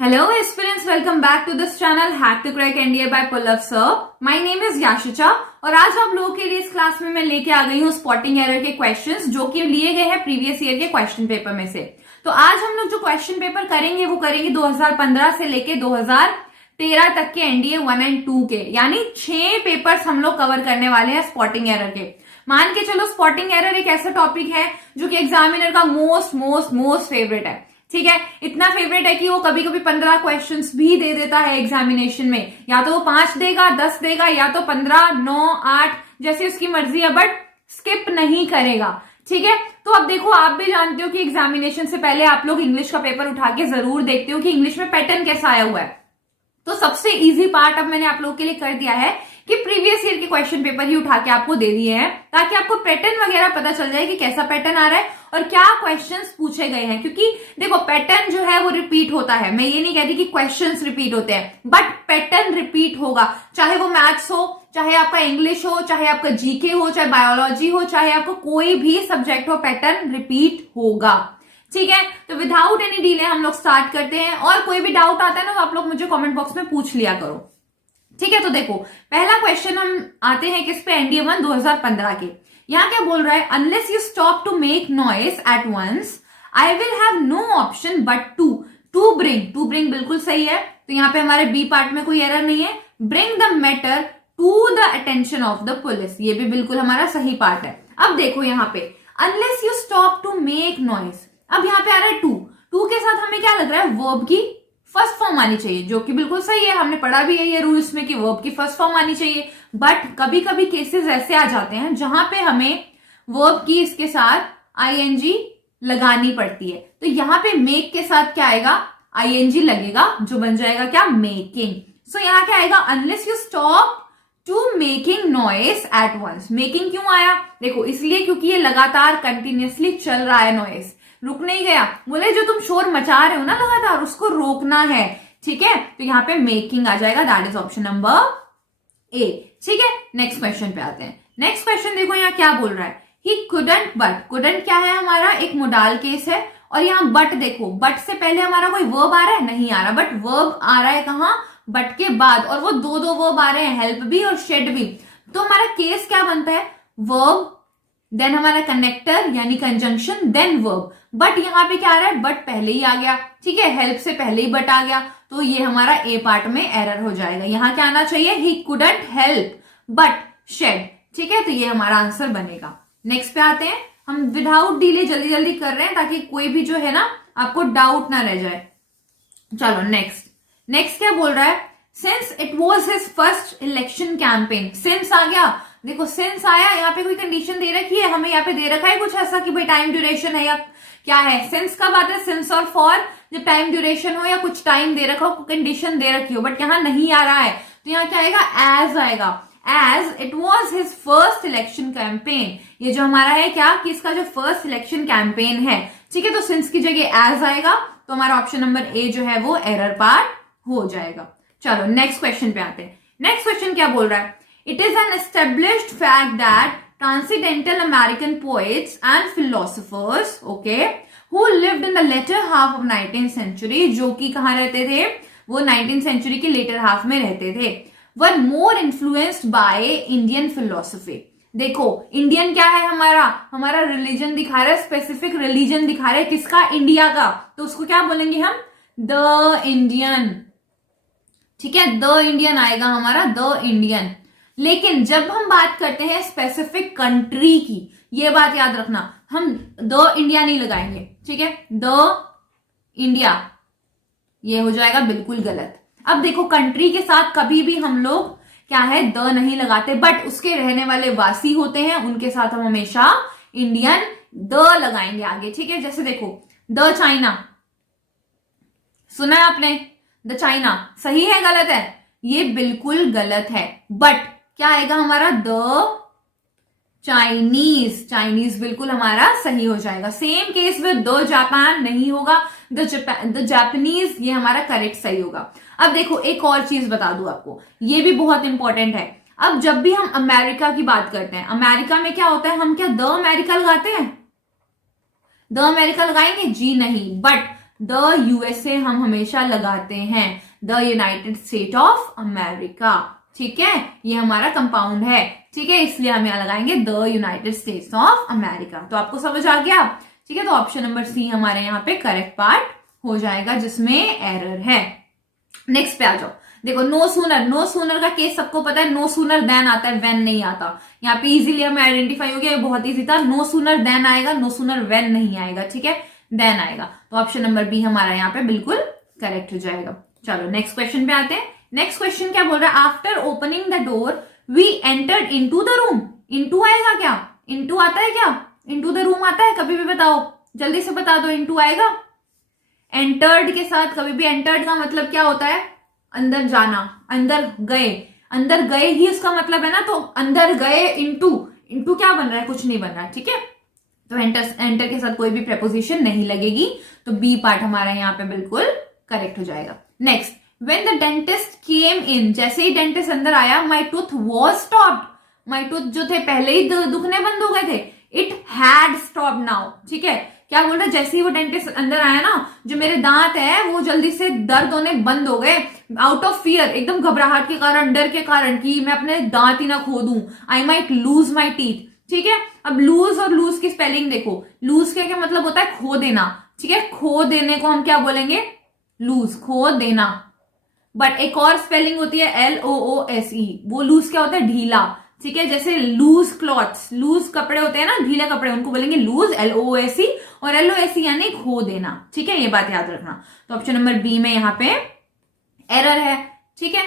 Hello aspirants, welcome back to this channel Hack to Crack NDA by Pullav Sir. My name is Yashicha और आज आप लोगों के लिए इस क्लास में मैं लेके आ गई हूँ स्पॉटिंग एरर के क्वेश्चंस जो कि लिए गए हैं प्रीवियस ईयर के क्वेश्चन पेपर में से। तो आज हम लोग जो क्वेश्चन पेपर करेंगे वो करेंगे 2015 से लेके 2013 तक के एनडीए 1 एंड 2 के, यानी 6 पेपर्स हम लोग कवर करने वाले हैं स्पॉटिंग एरर के। मान के चलो स्पॉटिंग एरर एक ऐसा टॉपिक है जो कि एग्जामिनर का मोस्ट फेवरेट है। ठीक है, इतना फेवरेट है कि वो कभी कभी 15 क्वेश्चंस भी दे देता है एग्जामिनेशन में। या तो वो 5 देगा, 10 देगा, या तो 15, 9, 8 जैसे उसकी मर्जी है, बट स्किप नहीं करेगा। ठीक है, तो अब देखो, आप भी जानते हो कि एग्जामिनेशन से पहले आप लोग इंग्लिश का पेपर उठा के जरूर देखते हो कि इंग्लिश में पैटर्न कैसा आया हुआ है। तो सबसे इजी पार्ट अब मैंने आप लोगों के लिए कर दिया है कि प्रीवियस ईयर के क्वेश्चन पेपर ही उठा के आपको दे दिए हैं, ताकि आपको पैटर्न वगैरह पता चल जाए कि कैसा पैटर्न आ रहा है और क्या क्वेश्चंस पूछे गए हैं। क्योंकि देखो, पैटर्न जो है वो रिपीट होता है। मैं ये नहीं कहती कि क्वेश्चंस रिपीट होते हैं, बट पैटर्न रिपीट होगा। चाहे वो मैथ्स हो, चाहे आपका इंग्लिश हो, चाहे आपका जीके हो, चाहे बायोलॉजी हो, चाहे आपको कोई भी सब्जेक्ट हो, पैटर्न रिपीट होगा। ठीक है, तो विदाउट एनी डिले हम लोग स्टार्ट करते हैं। और कोई भी डाउट आता है ना तो आप लोग मुझे कमेंट बॉक्स में पूछ लिया करो। ठीक है, तो देखो, पहला क्वेश्चन हम आते हैं किस पे, एनडीए 1 2015 के। यहां क्या बोल रहा है, unless you stop to make noise at once I will have no option but to bring बिल्कुल सही है। तो यहाँ पे हमारे बी पार्ट में कोई एरर नहीं है। Bring the matter to the attention of the police, ये भी बिल्कुल हमारा सही पार्ट है। अब देखो यहाँ पे unless you stop to make noise, अब यहाँ पे आ रहा है टू के साथ हमें क्या लग रहा है, वर्ब की फर्स्ट फॉर्म आनी चाहिए, जो कि बिल्कुल सही है। हमने पढ़ा भी है ये रूल्स में कि वर्ब की फर्स्ट फॉर्म आनी चाहिए। बट कभी कभी केसेस ऐसे आ जाते हैं जहां पे हमें वर्ब की इसके साथ आईएनजी लगानी पड़ती है। तो यहाँ पे मेक के साथ क्या आएगा, आईएनजी लगेगा, जो बन जाएगा क्या, मेकिंग। सो यहाँ क्या आएगा, unless you stop to making noise at once. Making क्यों आया, देखो इसलिए क्योंकि ये लगातार कंटिन्यूअसली चल रहा है, नॉइस रुक नहीं गया। बोले जो तुम शोर मचा रहे हो ना लगातार, उसको रोकना है। ठीक है, तो यहाँ पे मेकिंग आ जाएगा, that is option number A. ठीक है, नेक्स्ट क्वेश्चन पे आते हैं। नेक्स्ट क्वेश्चन देखो यहाँ क्या बोल रहा है, ही कुडंट बट। कुडंट क्या है, हमारा एक मोडाल केस है। और यहाँ बट देखो, बट से पहले हमारा कोई वर्ब आ रहा है, नहीं आ रहा, बट वर्ब आ रहा है कहाँ, बट के बाद। और वो दो वर्ब आ रहे हैं, हेल्प भी और शेड भी। तो हमारा केस क्या बनता है, वर्ब देन हमारा कनेक्टर यानी कंजंक्शन देन वर्ब। बट यहाँ पे क्या आ रहा है, बट पहले ही आ गया। ठीक है, हेल्प से पहले ही बट आ गया, तो ये हमारा ए पार्ट में एरर हो जाएगा। यहाँ क्या आना चाहिए, he couldn't help but shed. ठीक है, तो ये हमारा आंसर बनेगा। नेक्स्ट पे आते हैं, हम विदाउट डिले जल्दी जल्दी कर रहे हैं ताकि कोई भी जो है ना आपको डाउट ना रह जाए। चलो नेक्स्ट क्या बोल रहा है, since it was his first election campaign. Since आ गया, देखो सिंस आया, यहाँ पे कोई कंडीशन दे रखी है, हमें यहाँ पे दे रखा है कुछ ऐसा कि भाई टाइम ड्यूरेशन है या क्या है। सिंस कब आता है, सिंस और फॉर जब टाइम ड्यूरेशन हो या कुछ टाइम दे रखा हो, कंडीशन दे रखी हो, बट यहाँ नहीं आ रहा है। तो यहाँ क्या आएगा, एज आएगा। As it was his first election campaign, ये जो हमारा है क्या कि इसका जो फर्स्ट इलेक्शन कैंपेन है। ठीक है, तो सिंस की जगह एज आएगा, तो हमारा ऑप्शन नंबर ए जो है वो एरर पार्ट हो जाएगा। चलो नेक्स्ट क्वेश्चन पे आते हैं। नेक्स्ट क्वेश्चन क्या बोल रहा है, it is an established fact that transcendental American poets and philosophers, okay, who lived in the later half of 19th century, जो कि कहाँ रहते थे, वो 19th century के later half में रहते थे, were more influenced by Indian philosophy। देखो इंडियन क्या है, हमारा रिलीजन दिखा रहा है, स्पेसिफिक रिलीजन दिखा रहा है, किसका, इंडिया का। तो उसको क्या बोलेंगे हम, द इंडियन। ठीक है, द इंडियन आएगा हमारा, द इंडियन। लेकिन जब हम बात करते हैं स्पेसिफिक कंट्री की, ये बात याद रखना, हम द इंडिया नहीं लगाएंगे। ठीक है, द इंडिया ये हो जाएगा बिल्कुल गलत। अब देखो कंट्री के साथ कभी भी हम लोग क्या है, द नहीं लगाते, बट उसके रहने वाले वासी होते हैं, उनके साथ हम हमेशा इंडियन द लगाएंगे आगे। ठीक है, जैसे देखो द चाइना, सुना है आपने, द चाइना सही है गलत है, ये बिल्कुल गलत है। बट क्या आएगा हमारा, द चाइनीज बिल्कुल हमारा सही हो जाएगा। Same case with the Japan नहीं होगा, द जापानीज ये हमारा करेक्ट सही होगा। अब देखो एक और चीज बता दूं आपको, ये भी बहुत इंपॉर्टेंट है। अब जब भी हम अमेरिका की बात करते हैं, अमेरिका में क्या होता है, हम क्या द अमेरिका लगाते हैं, द अमेरिका लगाएंगे जी नहीं, बट द यूएसए हम हमेशा लगाते हैं, the United state of America, ठीक है, ये हमारा कंपाउंड है, ठीक है, इसलिए हम यहां लगाएंगे the United states of America. तो आपको समझ आ गया, ठीक है, तो ऑप्शन नंबर सी हमारे यहाँ पे करेक्ट पार्ट हो जाएगा जिसमें एरर है। नेक्स्ट पे आ जाओ, देखो नो सूनर का केस सबको पता है, नो सूनर देन आता है, वेन नहीं आता। यहाँ पे इजीली हमें आइडेंटिफाई हो गया, ये बहुत इजी था, नो सूनर देन आएगा, नो सूनर वेन नहीं आएगा, ठीक है, देन आएगा। तो ऑप्शन नंबर बी हमारा यहाँ पे बिल्कुल करेक्ट हो जाएगा। चलो नेक्स्ट क्वेश्चन पे आते हैं। नेक्स्ट क्वेश्चन क्या बोल रहा है, after opening the door we entered into the room. Into आएगा क्या, इनटू आता है क्या, इनटू द रूम आता है, कभी भी बताओ, जल्दी से बता दो, इनटू आएगा। एंटर्ड के साथ कभी भी, एंटर्ड का मतलब क्या होता है, अंदर जाना, अंदर गए ही उसका मतलब है ना, तो अंदर गए, इनटू क्या बन रहा है, कुछ नहीं बन रहा है, ठीक है, तो एंटर के साथ कोई भी प्रेपोजिशन नहीं लगेगी, तो बी पार्ट हमारा यहाँ पे बिल्कुल करेक्ट हो जाएगा। नेक्स्ट, व्हेन द डेंटिस्ट केम इन, जैसे ही डेंटिस्ट अंदर आया, माई tooth was stopped, my tooth जो थे पहले ही दुखने बंद हो गए थे, इट हैड स्टॉप्ड नाउ, ठीक है, क्या बोल रहा है, जैसे ही वो डेंटिस्ट अंदर आया ना, जो मेरे दांत है वो जल्दी से दर्द होने बंद हो गए, आउट ऑफ फियर, एकदम घबराहट के कारण, डर के कारण कि मैं अपने दांत ही ना खो दूं, I might lose my teeth, ठीक है। अब लूज और लूज की स्पेलिंग देखो, लूज का क्या मतलब होता है, खो देना, ठीक है, खो देने को हम क्या बोलेंगे, लूज, खो देना। बट एक और स्पेलिंग होती है LOOSE, वो लूज क्या होता है, ढीला, ठीक है, जैसे लूज क्लॉथ्स, लूज कपड़े होते हैं ना, ढीले कपड़े, उनको बोलेंगे लूज, LOOSE, और LOSE यानी खो देना, ठीक है, ये बात याद रखना। तो ऑप्शन नंबर बी में यहाँ पे एरर है, ठीक है।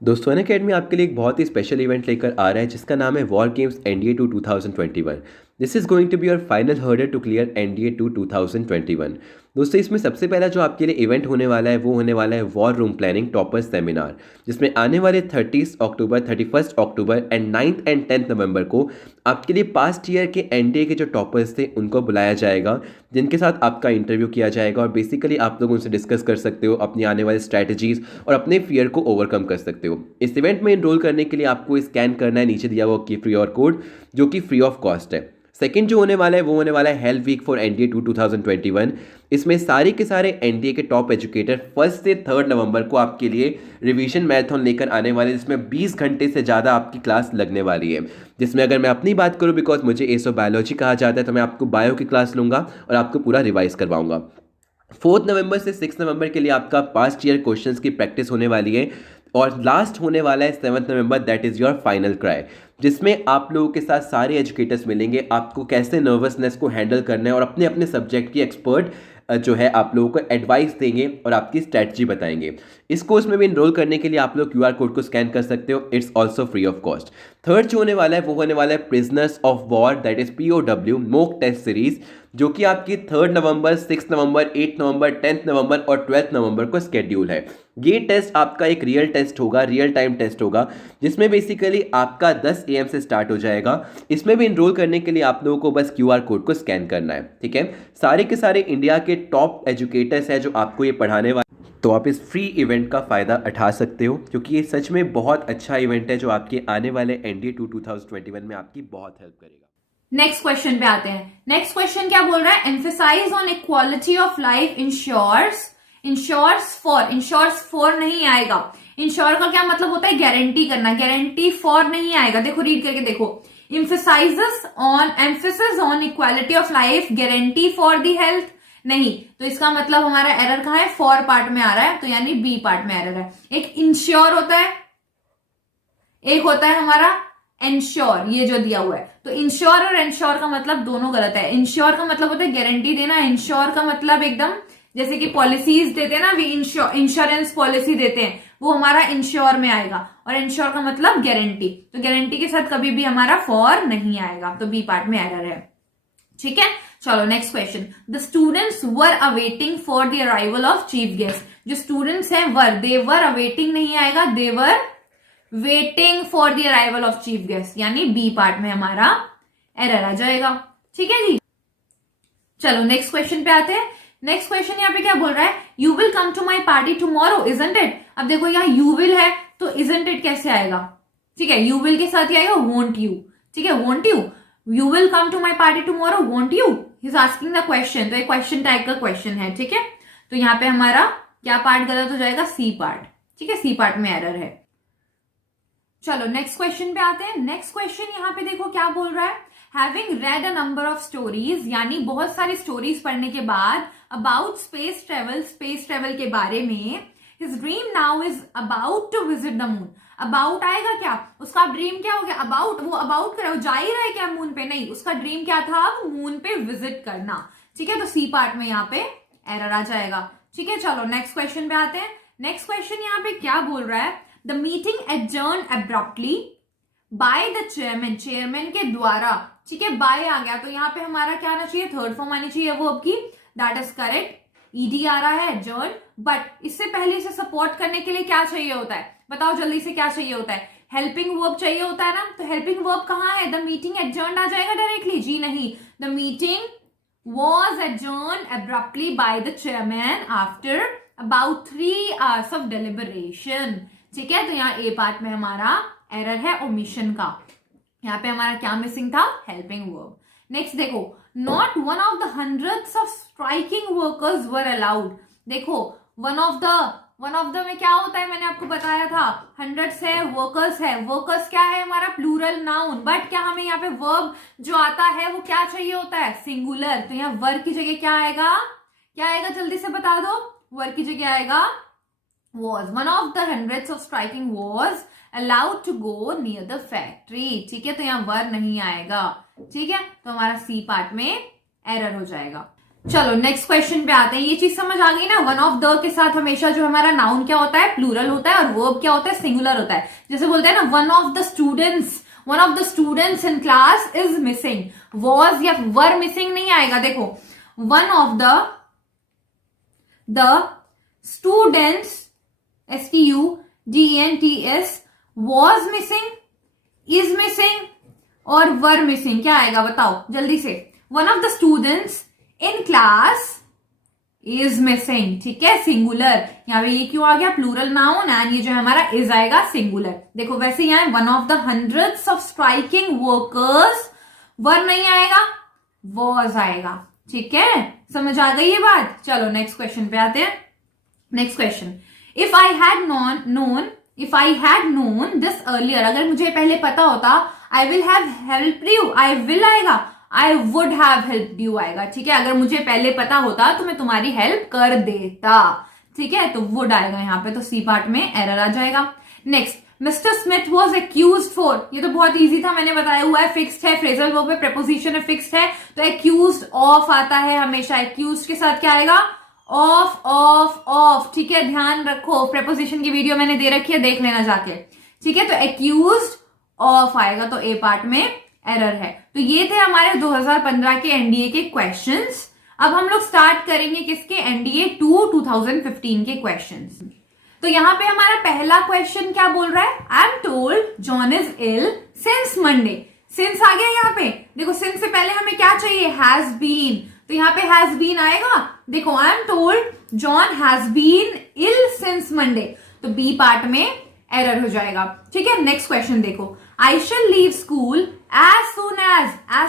दोस्तों अनअकैडमी आपके लिए एक बहुत ही स्पेशल इवेंट लेकर आ रहा है जिसका नाम है war games NDA 2 2021। This is going to be your final hurdle to clear NDA 2 2021। दोस्तों इसमें सबसे पहला जो आपके लिए इवेंट होने वाला है वो होने वाला है war room planning toppers seminar, जिसमें आने वाले 30 अक्टूबर, 31 October and 9th and 10th नवंबर को आपके लिए पास्ट ईयर के NDA के जो टॉपर्स थे उनको बुलाया जाएगा, जिनके साथ आपका इंटरव्यू किया जाएगा और बेसिकली आप लोग उनसे डिस्कस कर सकते हो अपनी आने वाली स्ट्रैटेजीज और अपने फियर को ओवरकम कर सकते हो। इस इवेंट में इनरोल करने के लिए आपको स्कैन करना है नीचे दिया हुआ QR कोड, जो कि फ्री ऑफ कॉस्ट है। सेकंड जो होने वाला है वो होने वाला है हेल्थ वीक फॉर NDA 2 2021। इसमें सारे के सारे NDA के टॉप एजुकेटर 1 से 3 नवंबर को आपके लिए रिवीजन मैराथन लेकर आने वाले, जिसमें 20 घंटे से ज़्यादा आपकी क्लास लगने वाली है। जिसमें अगर मैं अपनी बात करूँ, बिकॉज मुझे एसो बायोलॉजी कहा जाता है, तो मैं आपको बायो की क्लास लूँगा और आपको पूरा रिवाइज करवाऊँगा। 4 नवंबर से 6 नवंबर के लिए आपका पास्ट ईयर क्वेश्चंस की प्रैक्टिस होने वाली है, और लास्ट होने वाला है 7 नवंबर, that is your final cry, जिसमें आप लोगों के साथ सारे एजुकेटर्स मिलेंगे, आपको कैसे नर्वसनेस को हैंडल करना है और अपने अपने सब्जेक्ट की एक्सपर्ट जो है आप लोगों को एडवाइस देंगे और आपकी स्ट्रैटेजी बताएंगे। इस कोर्स में भी इनरोल करने के लिए आप लोग QR कोड को स्कैन कर सकते हो, it's also free of cost. Third जो होने वाला है वो होने वाला है prisoners of war, that is POW mock test series, जो कि आपकी 3 नवंबर, 6 नवंबर, 8 नवंबर, 10th नवंबर और 12th नवंबर को स्केड्यूल है। ये टेस्ट आपका एक रियल टेस्ट होगा, रियल टाइम टेस्ट होगा, जिसमें बेसिकली आपका 10 AM से स्टार्ट हो जाएगा। इसमें भी इनरोल करने के लिए आप लोगों को बस QR कोड को स्कैन करना है, ठीक है। सारे के सारे इंडिया के टॉप एजुकेटर्स हैं जो आपको ये पढ़ाने वाले, तो आप इस फ्री इवेंट का फ़ायदा उठा सकते हो, क्योंकि ये सच में बहुत अच्छा इवेंट है जो आपके आने वाले NDA 2 2021 में आपकी बहुत हेल्प करेगा। नेक्स्ट क्वेश्चन पे आते हैं। नेक्स्ट क्वेश्चन क्या बोल रहा है, emphasise on equality of life insures for नहीं आएगा। इंश्योर का क्या मतलब होता है, गारंटी करना, गारंटी फॉर नहीं आएगा। देखो रीड करके देखो, emphasis on equality of life, guarantee for the health, नहीं, तो इसका मतलब हमारा एरर कहाँ है, फॉर पार्ट में आ रहा है, तो यानी बी पार्ट में एरर है। एक इंश्योर होता है, एक होता है हमारा एंश्योर, ये जो दिया हुआ है, तो इंश्योर और एंश्योर का मतलब दोनों गलत है। इंश्योर का मतलब होता है गारंटी देना, इंश्योर का मतलब एकदम जैसे कि पॉलिसीज देते हैं ना, वी इंश्योरेंस पॉलिसी देते हैं, वो हमारा इंश्योर में आएगा, और इंश्योर का मतलब गारंटी, तो गारंटी के साथ कभी भी हमारा फॉर नहीं आएगा, तो बी पार्ट में एरर है, ठीक है। चलो next question, the students were awaiting for the arrival of chief guest. जो स्टूडेंट्स हैं दे वर अवेटिंग नहीं आएगा, they were waiting for the arrival of chief guest, यानी बी पार्ट में हमारा एरर आ जाएगा, ठीक है जी। चलो नेक्स्ट क्वेश्चन पे आते हैं। नेक्स्ट क्वेश्चन यहाँ पे क्या बोल रहा है, you will come to my party tomorrow isn't it. अब देखो यहाँ यू विल है, तो इजंट इट कैसे आएगा, ठीक है, यू विल के साथ ही आएगा वोंट यू, ठीक है, won't you will come to my party tomorrow, won't you, he is asking the question, तो एक क्वेश्चन टाइप का क्वेश्चन है, ठीक है। तो यहाँ पे हमारा क्या पार्ट गलत हो जाएगा, सी पार्ट। ठीक है, सी पार्ट में एरर है। चलो नेक्स्ट क्वेश्चन पे आते हैं। नेक्स्ट क्वेश्चन यहाँ पे देखो क्या बोल रहा है, having red a number of stories, यानी बहुत सारी स्टोरीज पढ़ने के बाद अबाउट स्पेस ट्रेवल के बारे में, his dream now is about to visit the moon. About आएगा क्या, उसका ड्रीम क्या हो गया, अबाउट, वो अबाउट कर जा ही रहा है क्या मून पे, नहीं, उसका ड्रीम क्या था, अब मून पे विजिट करना। ठीक है, तो सी पार्ट में यहाँ पे एरर आ जाएगा। ठीक है, चलो नेक्स्ट क्वेश्चन पे आते हैं। नेक्स्ट क्वेश्चन यहाँ पे क्या बोल रहा है, the meeting adjourn abruptly by the chairman के द्वारा। ठीक है, बाय आ गया तो यहाँ पे हमारा क्या आना चाहिए, थर्ड फॉर्म आनी चाहिए वर्ब की, दैट इज करेक्ट। ईडी आ रहा है एडजर्न, बट इससे पहले इसे सपोर्ट करने के लिए क्या चाहिए होता है, बताओ जल्दी से, क्या चाहिए होता है, हेल्पिंग वर्ब चाहिए होता है ना। तो हेल्पिंग वर्ब कहाँ है, द मीटिंग एडजर्न आ जाएगा डायरेक्टली, जी नहीं, the meeting was adjourned abruptly by the chairman after about 3 hours of deliberation। ठीक है, तो यहाँ ए पार्ट में हमारा एरर है ओमिशन का, यहाँ पे हमारा क्या मिसिंग था, हेल्पिंग वर्ब। नेक्स्ट देखो, not one of the hundreds of striking workers were allowed. देखो वन ऑफ द में क्या होता है, मैंने आपको बताया था, हंड्रेड्स है, वर्कर्स है, वर्कर्स क्या है हमारा प्लूरल नाउन, बट क्या हमें यहाँ पे वर्ब जो आता है वो क्या चाहिए होता है, सिंगुलर। तो यहाँ वर्क की जगह क्या आएगा, क्या आएगा, जल्दी से बता दो, वर्क की जगह आएगा was। One of the hundreds of striking was allowed to go near the factory। ठीक है, तो यहाँ वर्ब नहीं आएगा। ठीक है, तो हमारा सी पार्ट में एरर हो जाएगा। चलो नेक्स्ट क्वेश्चन पे आते हैं। ये चीज समझ आ गई ना, वन ऑफ द के साथ हमेशा जो हमारा नाउन क्या होता है, प्लूरल होता है, और वर्ब क्या होता है, सिंगुलर होता है। जैसे बोलते हैं ना, one of the students in class is missing, was या वर मिसिंग नहीं आएगा। देखो one of the students STUDENTS was missing, is missing और वर मिसिंग, क्या आएगा बताओ जल्दी से। One of the students in class is missing. ठीक है, सिंगुलर, यहाँ पे ये क्यों आ गया, प्लूरल नाउन, एंड ये जो है हमारा इज आएगा सिंगुलर। देखो वैसे यहाँ one of the hundreds of striking workers, were नहीं आएगा, वॉज आएगा। ठीक है, समझ आ गई ये बात। चलो नेक्स्ट क्वेश्चन पे आते हैं। Next question, if I had known this earlier, अगर मुझे पहले पता होता, I will have helped you, I will आएगा, I would have helped you आएगा। ठीक है, अगर मुझे पहले पता होता तो मैं तुम्हारी हेल्प कर देता। ठीक है, तो वुड आएगा यहाँ पे, तो सी पार्ट में एरर आ जाएगा। Next, mister Smith was accused for, ये तो बहुत इजी था, मैंने बताया हुआ है, फिक्स्ड है, फ्रेजल वर्ब है, प्रेपोजिशन है, फिक्स्ड है, तो एक्यूज्ड ऑफ आता है हमेशा। एक्यूज्ड के साथ क्या आएगा, ऑफ ऑफ ऑफ। ठीक है, ध्यान रखो, प्रेपोजिशन की वीडियो मैंने दे रखी है, देख लेना जाके। ठीक है, तो एक्यूज्ड ऑफ आएगा, तो ए पार्ट में एरर है। तो ये थे हमारे 2015 के एनडीए के क्वेश्चंस। अब हम लोग स्टार्ट करेंगे किसके, एनडीए 2 2015 के क्वेश्चंस। तो यहाँ पे हमारा पहला क्वेश्चन क्या बोल रहा है, I am told John is ill since Monday. Since आ गया यहाँ पे, देखो सिंस से पहले हमें क्या चाहिए, हैज बीन, तो यहाँ पे हैज बीन आएगा। देखो I am told John has been ill since Monday, तो बी पार्ट में एरर हो जाएगा। ठीक है, नेक्स्ट क्वेश्चन देखो, I shall leave school as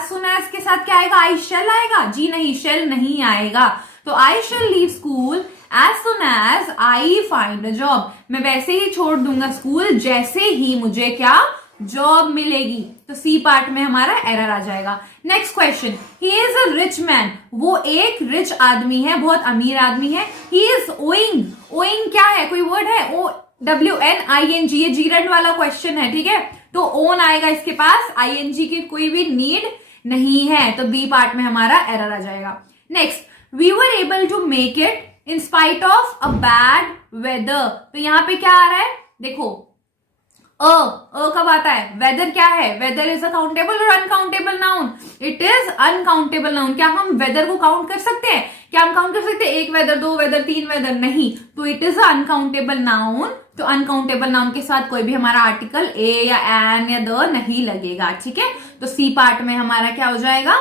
soon as के साथ क्या आएगा, आई शैल आएगा, जी नहीं, शैल नहीं आएगा। तो I shall leave school as soon as I find a job, मैं वैसे ही छोड़ दूंगा स्कूल जैसे ही मुझे क्या, जॉब मिलेगी। तो सी पार्ट में हमारा एरर आ जाएगा। Next question, he is a rich man, वो एक रिच आदमी है, बहुत अमीर आदमी है। ही इज ओइंग, ओइंग क्या है, कोई वर्ड है, OWNING, ये जीरेड वाला क्वेश्चन है। ठीक है, तो ओन आएगा इसके पास, ING की कोई भी नीड नहीं है, तो बी पार्ट में हमारा एरर आ जाएगा। Next, we were able to make it in spite of a bad weather, तो यहाँ पे क्या आ रहा है, देखो कब आता है, वेदर क्या है, वेदर इज अ काउंटेबल और uncountable noun, it is uncountable noun. क्या हम वेदर को काउंट कर सकते हैं, क्या हम काउंट कर सकते हैं, एक वेदर, दो वेदर, तीन वेदर, नहीं, तो इट इज अनकाउंटेबल नाउन। तो अनकाउंटेबल नाउन के साथ कोई भी हमारा आर्टिकल ए या एन या द नहीं लगेगा। ठीक है, तो सी पार्ट में हमारा क्या हो जाएगा,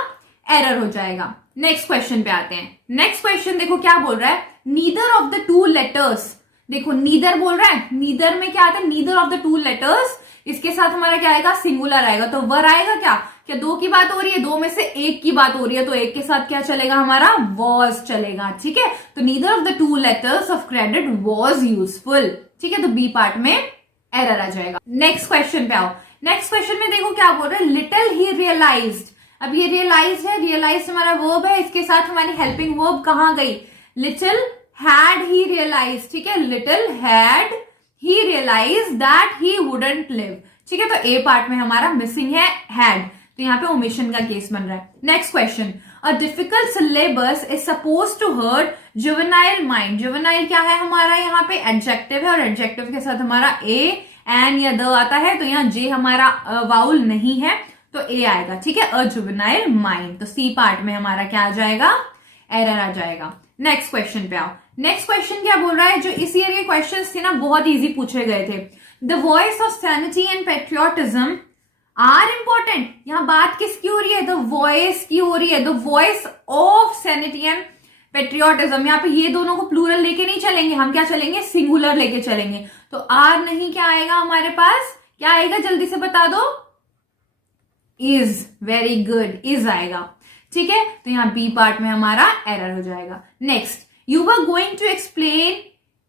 एरर हो जाएगा। नेक्स्ट क्वेश्चन पे आते हैं। नेक्स्ट क्वेश्चन देखो क्या बोल रहा है, neither of the two letters, देखो नीदर बोल रहा है, नीदर में क्या आता है, neither of the two letters, इसके साथ हमारा क्या आएगा, सिंगुलर आएगा, तो वर आएगा। क्या क्या दो की बात हो रही है, दो में से एक की बात हो रही है, तो एक के साथ क्या चलेगा हमारा, वॉज चलेगा। ठीक है, तो neither of the two letters of credit was useful. ठीक है, तो बी पार्ट में एरर आ जाएगा। नेक्स्ट क्वेश्चन पे आओ। नेक्स्ट क्वेश्चन में देखो क्या बोल रहे हैं, लिटिल ही रियलाइज्ड। अब ये रियलाइज है, रियलाइज हमारा वर्ब है, इसके साथ हमारी हेल्पिंग वर्ब कहां गई, लिटिल हैड ही रियलाइज। ठीक है, little had he realise that he wouldn't live. ठीक है, तो ए पार्ट में हमारा मिसिंग है हैड, तो यहाँ पे ओमिशन का केस बन रहा है। Next question, a difficult syllabus is suppose to hurt juvenile mind. Juvenile क्या है हमारा, यहाँ पे एडजेक्टिव है, और एडजेक्टिव के साथ हमारा ए एन या द आता है, तो यहाँ जे हमारा वाउल नहीं है, तो ए आएगा। ठीक है, अ जुवेनाइल माइंड, तो सी पार्ट में हमारा क्या आ जाएगा, एरर आ जाएगा। नेक्स्ट क्वेश्चन पे आओ। नेक्स्ट क्वेश्चन क्या बोल रहा है, जो इस ईयर के क्वेश्चंस थे ना बहुत इजी पूछे गए थे। The voice of sanity and patriotism are important. यहां बात किसकी हो रही है, द वॉइस की हो रही है, the voice of sanity and patriotism. यहाँ पे ये दोनों को प्लूरल लेके नहीं चलेंगे, हम क्या चलेंगे, सिंगुलर लेके चलेंगे, तो आर नहीं, क्या आएगा हमारे पास, क्या आएगा जल्दी से बता दो, इज। वेरी गुड, इज आएगा। ठीक है, तो यहाँ बी पार्ट में हमारा एरर हो जाएगा। Next, you were going to explain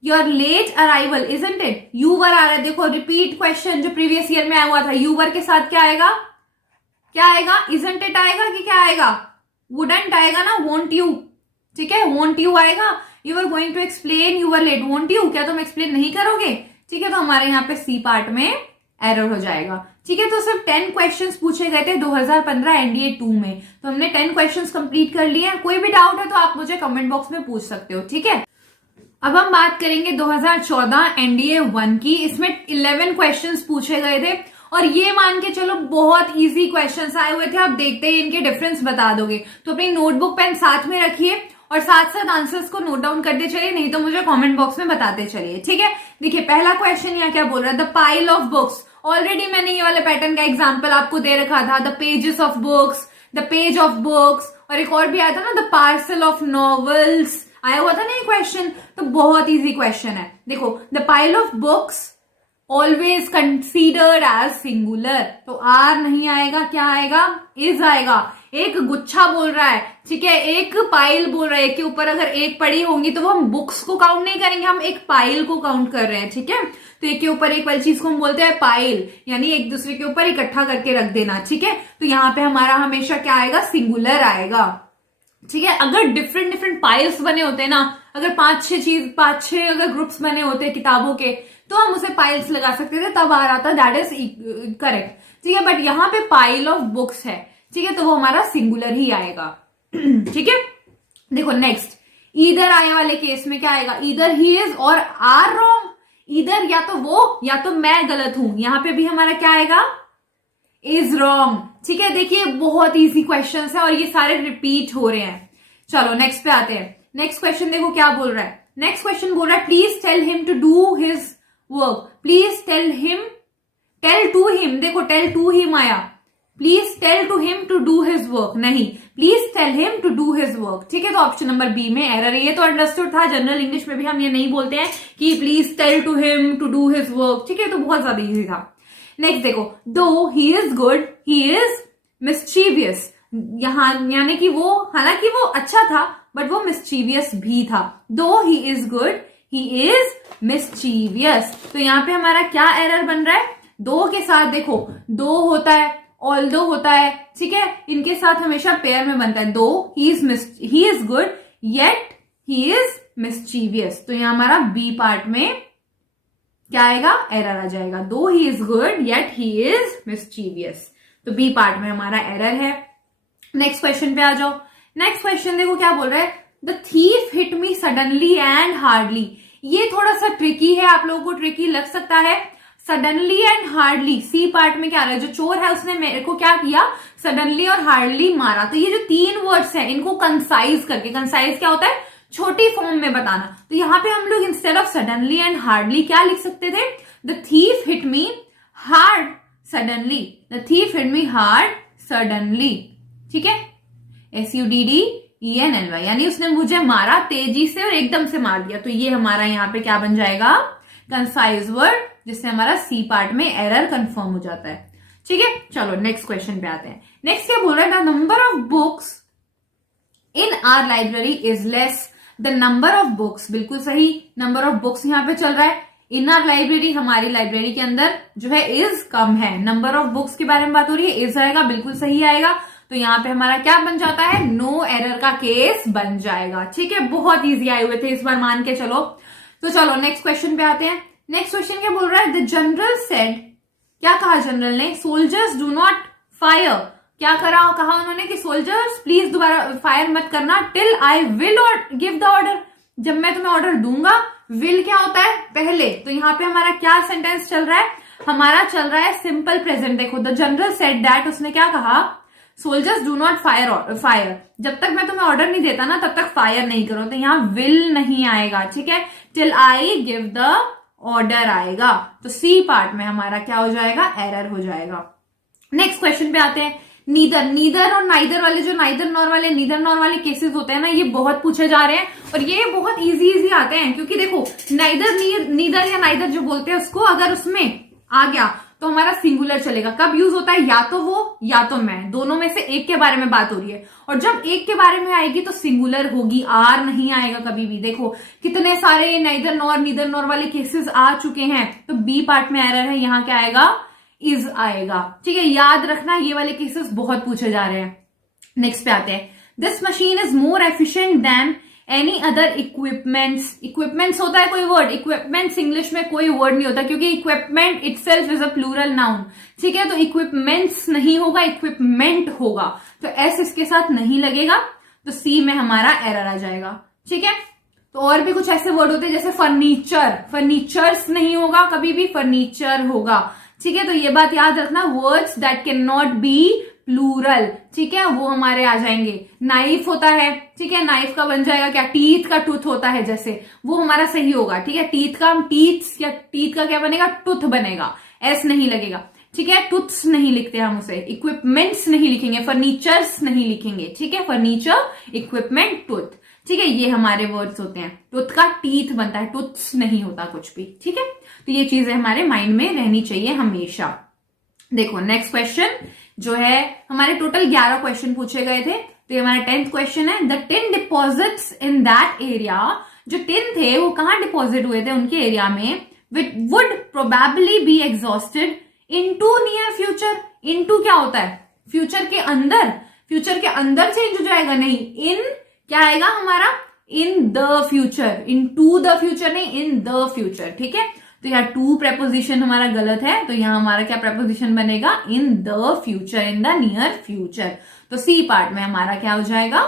your late arrival isn't it. You were आ रहा है, देखो रिपीट क्वेश्चन जो प्रीवियस ईयर में आया हुआ था, यू वर के साथ क्या आएगा, क्या आएगा, इजंट इट आएगा कि क्या आएगा, वुडंट आएगा ना, वोंट यू। ठीक है, वोंट यू आएगा। You were going to explain you were late, won't you, क्या तुम एक्सप्लेन नहीं करोगे। ठीक है, तो हमारे यहाँ पे सी पार्ट में एरर हो जाएगा। ठीक है, तो सिर्फ 10 क्वेश्चंस पूछे गए थे 2015 एनडीए 2 में, तो हमने 10 क्वेश्चंस कंप्लीट कर लिए हैं। कोई भी डाउट है तो आप मुझे कमेंट बॉक्स में पूछ सकते हो। ठीक है, अब हम बात करेंगे 2014 एनडीए 1 की। इसमें 11 क्वेश्चंस पूछे गए थे, और ये मान के चलो बहुत इजी क्वेश्चंस आए हुए थे। आप देखते ही इनके डिफरेंस बता दोगे, तो अपनी नोटबुक पेन साथ में रखिए और साथ साथ आंसर्स को नोट डाउन करते चलिए, नहीं तो मुझे कमेंट बॉक्स में बताते चलिए। ठीक है, देखिए पहला क्वेश्चन यहाँ क्या बोल रहा है, the pile of books. Already मैंने ये वाले पैटर्न का एग्जाम्पल आपको दे रखा था, the pages of books, the page of books, और एक और भी आया था ना, द पार्सल ऑफ नॉवेल्स, आया हुआ था ना ये क्वेश्चन। तो बहुत इजी क्वेश्चन है। देखो, the pile of books always considered as singular, तो आर नहीं आएगा, क्या आएगा, इज आएगा। एक गुच्छा बोल रहा है, ठीक है, एक पाइल बोल रहा है, एक के ऊपर अगर एक पड़ी होंगी तो वो हम बुक्स को काउंट नहीं करेंगे, हम एक पाइल को काउंट कर रहे हैं। ठीक है, तो एक के ऊपर एक वाली चीज को हम बोलते हैं पाइल, यानी एक दूसरे के ऊपर इकट्ठा करके रख देना। ठीक है, तो यहाँ पे हमारा हमेशा क्या आएगा, सिंगुलर आएगा। ठीक है, अगर डिफरेंट डिफरेंट पाइल्स बने होते हैं ना, अगर 5-6 अगर ग्रुप्स बने होते हैं किताबों के, तो हम उसे पाइल्स लगा सकते थे, तब आ रहा था, दैट इज करेक्ट। ठीक है, बट यहाँ पे पाइल ऑफ बुक्स है, ठीक है, तो वो हमारा सिंगुलर ही आएगा। ठीक है, देखो नेक्स्ट, ईदर आने वाले केस में क्या आएगा, ईदर ही इज और आर रॉन्ग। ईदर या तो वो या तो मैं गलत हूं, यहां पे भी हमारा क्या आएगा, इज रॉन्ग। ठीक है, देखिए बहुत इजी क्वेश्चंस है और ये सारे रिपीट हो रहे हैं। चलो नेक्स्ट पे आते हैं। नेक्स्ट क्वेश्चन देखो क्या बोल रहा है, नेक्स्ट क्वेश्चन बोल रहा है, please tell him to do his work. Please tell him, tell to him, देखो टेल टू हिम आया, please tell to him to do his work, नहीं, please tell him to do his work. ठीक है, तो option number B में error है। ये तो अंडरस्टूड था, जनरल इंग्लिश में भी हम ये नहीं बोलते हैं कि please tell to him to do his work. ठीक है, तो बहुत ज्यादा इजी था। नेक्स्ट देखो, दो he is good he is mischievous, यहां यानी कि वो, हालांकि वो अच्छा था बट वो मिस्चीवियस भी था। दो he is good he is mischievous, तो यहाँ पे हमारा क्या एरर बन रहा है, दो के साथ देखो दो होता है, ऑल्दो होता है, ठीक है, इनके साथ हमेशा पेयर में बनता है। दो he is good yet he is mischievous, तो यहाँ हमारा बी पार्ट में क्या आएगा, एरर आ जाएगा। दो he is good yet he is mischievous, तो बी पार्ट में हमारा एरर है। नेक्स्ट क्वेश्चन पे आ जाओ। नेक्स्ट क्वेश्चन देखो क्या बोल रहा है, the thief hit me suddenly and hardly. ये थोड़ा सा ट्रिकी है, आप लोगों को ट्रिकी लग सकता है। Suddenly and hardly, C part में क्या आ रहा है, जो चोर है उसने मेरे को क्या किया, सडनली और हार्डली मारा। तो ये जो तीन वर्ड्स हैं इनको कंसाइज करके, कंसाइज क्या होता है, छोटी फॉर्म में बताना, तो यहां पे हम लोग instead of suddenly and hardly क्या लिख सकते थे, the thief hit me hard suddenly, the thief hit me hard suddenly. ठीक है, SUDD ENLY, यानी उसने मुझे मारा तेजी से और एकदम से मार दिया। तो ये हमारा यहाँ पे क्या बन जाएगा, कंसाइज वर्ड, जिससे हमारा सी पार्ट में एरर कंफर्म हो जाता है। ठीक है, चलो नेक्स्ट क्वेश्चन पे आते हैं। नेक्स्ट क्या बोल रहा है, the number of books in our library is less. The number of books, बिल्कुल सही, नंबर ऑफ बुक्स यहाँ पे चल रहा है। इन आवर लाइब्रेरी, हमारी लाइब्रेरी के अंदर जो है इज कम है। नंबर ऑफ बुक्स के बारे में बात हो रही है, इज आएगा, बिल्कुल सही आएगा। तो यहाँ पे हमारा क्या बन जाता है, नो एरर का केस बन जाएगा। ठीक है, बहुत इजी आए हुए थे इस बार, मान के चलो। तो चलो नेक्स्ट क्वेश्चन पे आते हैं। नेक्स्ट क्वेश्चन क्या बोल रहा है, द जनरल सेड, क्या कहा जनरल ने, सोल्जर्स डू नॉट फायर। क्या कहा उन्होंने कि सोल्जर्स प्लीज दोबारा फायर मत करना till I will give the order, जब मैं तुम्हें ऑर्डर दूंगा। विल क्या होता है, पहले। तो यहाँ पे हमारा क्या सेंटेंस चल रहा है, हमारा चल रहा है सिंपल प्रेजेंट। देखो, द जनरल सेड दैट, उसने क्या कहा, सोल्जर्स डू नॉट फायर, जब तक मैं तुम्हें ऑर्डर नहीं देता ना तब तक फायर नहीं करो। तो यहाँ विल नहीं आएगा, ठीक है, till I give the order आएगा। तो सी पार्ट में हमारा क्या हो जाएगा, एरर हो जाएगा। नेक्स्ट क्वेश्चन पे आते हैं। नीदर और नाइदर वाले, जो नीदर नॉर वाले केसेस होते हैं ना, ये बहुत पूछे जा रहे हैं और ये बहुत इजी आते हैं। क्योंकि देखो, नीदर या नाइदर जो बोलते हैं उसको अगर उसमें आ गया तो हमारा सिंगुलर चलेगा। कब यूज होता है, या तो वो या तो मैं, दोनों में से एक के बारे में बात हो रही है। और जब एक के बारे में आएगी तो सिंगुलर होगी, आर नहीं आएगा कभी भी। देखो कितने सारे नीदर नॉर वाले केसेस आ चुके हैं। तो बी पार्ट में एरर है, यहाँ क्या आएगा, इज आएगा। ठीक है, याद रखना, ये वाले केसेस बहुत पूछे जा रहे हैं। नेक्स्ट पे आते हैं। This machine is more efficient then any other equipments होता है कोई वर्ड, इक्विपमेंट्स इंग्लिश में कोई वर्ड नहीं होता, क्योंकि equipment itself is a plural noun. ठीक है, तो इक्विपमेंट्स नहीं होगा, इक्विपमेंट होगा। तो एस इसके साथ नहीं लगेगा, तो सी में हमारा एरर आ जाएगा। ठीक है, तो और भी कुछ ऐसे वर्ड होते हैं जैसे फर्नीचर्स नहीं होगा, कभी भी फर्नीचर होगा। ठीक है, तो ये बात याद रखना, words that can not be plural, ठीक है, वो हमारे आ जाएंगे। नाइफ होता है, ठीक है, नाइफ का बन जाएगा क्या, टीथ का टूथ होता है जैसे, वो हमारा सही होगा। ठीक है, टीथ का क्या बनेगा, टूथ बनेगा, एस नहीं लगेगा। ठीक है, टूथ्स नहीं लिखते हम उसे, इक्विपमेंट्स नहीं लिखेंगे, फर्नीचर्स नहीं लिखेंगे। ठीक है, फर्नीचर, इक्विपमेंट, टूथ। ठीक है, ये हमारे वर्ड्स होते हैं। टूथ का टीथ बनता है, टूथ्स नहीं होता कुछ भी। ठीक है, तो ये चीजें हमारे माइंड में रहनी चाहिए हमेशा। देखो नेक्स्ट क्वेश्चन जो है, हमारे टोटल 11 क्वेश्चन पूछे गए थे। तो ये हमारा 10th क्वेश्चन है। The tin deposits in that area, जो टिन थे वो कहां डिपॉजिट हुए थे, उनके एरिया में, would probably be exhausted into near future. Into क्या होता है, फ्यूचर के अंदर चेंज हो जाएगा, नहीं, इन क्या आएगा हमारा, in the future, in to the future नहीं, इन द फ्यूचर। ठीक है, तो यहाँ टू प्रेपोजिशन हमारा गलत है, तो यहाँ हमारा क्या प्रेपोजिशन बनेगा, इन the future, in the near future. तो सी पार्ट में हमारा क्या हो जाएगा,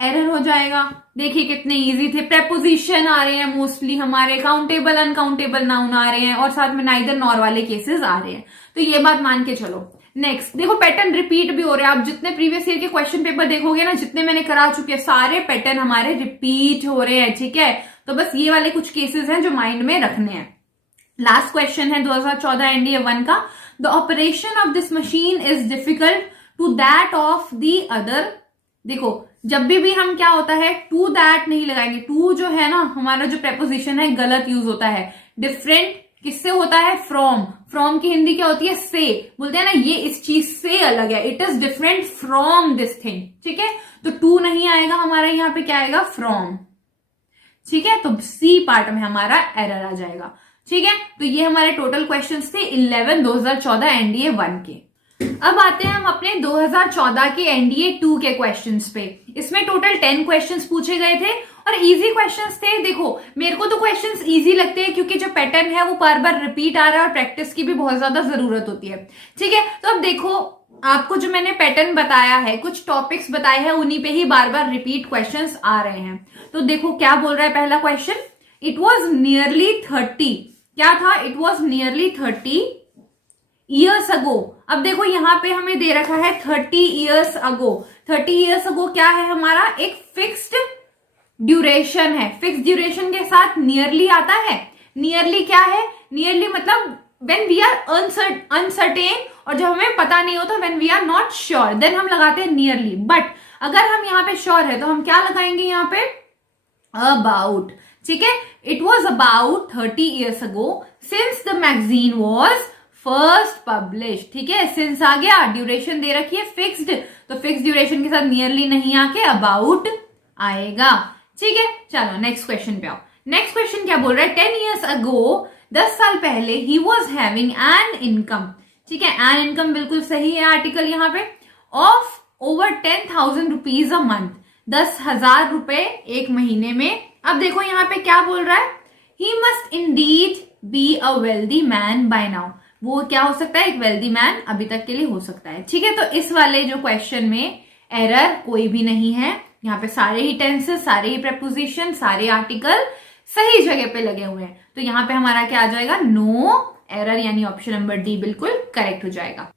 एरर हो जाएगा। देखिए कितने इजी थे, प्रेपोजिशन आ रहे हैं मोस्टली हमारे, काउंटेबल अनकाउंटेबल नाउन आ रहे हैं, और साथ में नाइदर नॉर वाले केसेस आ रहे हैं। तो ये बात मान के चलो। नेक्स्ट देखो, पैटर्न रिपीट भी हो रहे हैं। आप जितने प्रीवियस ईयर के क्वेश्चन पेपर देखोगे ना, जितने मैंने करा चुके हैं, सारे पैटर्न हमारे रिपीट हो रहे हैं। ठीक है, तो बस ये वाले कुछ केसेस हैं जो माइंड में रखने हैं। लास्ट क्वेश्चन है 2014 एनडीए 1 का। The operation of this machine is difficult to that of the other. देखो जब भी हम क्या होता है, टू दैट नहीं लगाएंगे। टू जो है ना, हमारा जो प्रेपोजिशन है गलत यूज होता है। डिफरेंट किससे होता है, फ्रॉम की हिंदी क्या होती है, से। बोलते हैं ना ये इस चीज से अलग है, it is different from this thing. ठीक है, तो टू नहीं आएगा हमारा, यहाँ पे क्या आएगा, फ्रॉम। ठीक है, तो सी पार्ट में हमारा एरर आ जाएगा। ठीक है, तो ये हमारे टोटल क्वेश्चंस थे 11 2014 एनडीए 1 के। अब आते हैं हम अपने 2014 के एनडीए 2 के क्वेश्चंस पे। इसमें टोटल 10 क्वेश्चंस पूछे गए थे और इजी क्वेश्चंस थे। देखो मेरे को तो क्वेश्चंस इजी लगते हैं क्योंकि जो पैटर्न है वो बार बार रिपीट आ रहा है और प्रैक्टिस की भी बहुत ज्यादा जरूरत होती है। ठीक है, तो अब देखो आपको जो मैंने पैटर्न बताया है, कुछ टॉपिक्स बताए हैं, उन्हीं पे ही बार बार रिपीट क्वेश्चंस आ रहे हैं। तो देखो क्या बोल रहा है पहला क्वेश्चन, इट वॉज नियरली 30, क्या था, it was nearly 30 years ago. अब देखो यहाँ पे हमें दे रखा है 30 ईयर्स अगो। 30 ईयर्स अगो क्या है हमारा, एक फिक्स्ड ड्यूरेशन है। फिक्स्ड ड्यूरेशन के साथ नियरली आता है। नियरली क्या है, नियरली मतलब व्हेन वी आर अनसर्टेन, और जब हमें पता नहीं होता, when we are not sure, then हम लगाते हैं नियरली। बट अगर हम यहाँ पे श्योर है तो हम क्या लगाएंगे यहाँ पे, अबाउट, ठीक है। It was about 30 years ago since the magazine was first publish, ठीक है। सिंस आ गया, ड्यूरेशन दे रखी है फिक्स्ड, तो फिक्स ड्यूरेशन के साथ नियरली नहीं आके अबाउट आएगा, ठीक है। चलो नेक्स्ट क्वेश्चन पे आओ। नेक्स्ट क्वेश्चन क्या बोल रहा है, 10 years ago 10 साल पहले he was having an income, ठीक है। एन इनकम बिल्कुल सही है आर्टिकल यहाँ पे, of over 10,000 rupees a month, 10,000 रुपए एक महीने में। अब देखो यहाँ पे क्या बोल रहा है, he must indeed be a wealthy man by now, वो क्या हो सकता है, एक वेल्दी मैन अभी तक के लिए हो सकता है, ठीक है। तो इस वाले जो क्वेश्चन में एरर कोई भी नहीं है, यहाँ पे सारे ही टेंसेस, सारे ही प्रपोजिशन, सारे आर्टिकल सही जगह पे लगे हुए हैं, तो यहाँ पे हमारा क्या आ जाएगा, नो एरर, यानी ऑप्शन नंबर डी बिल्कुल करेक्ट हो जाएगा।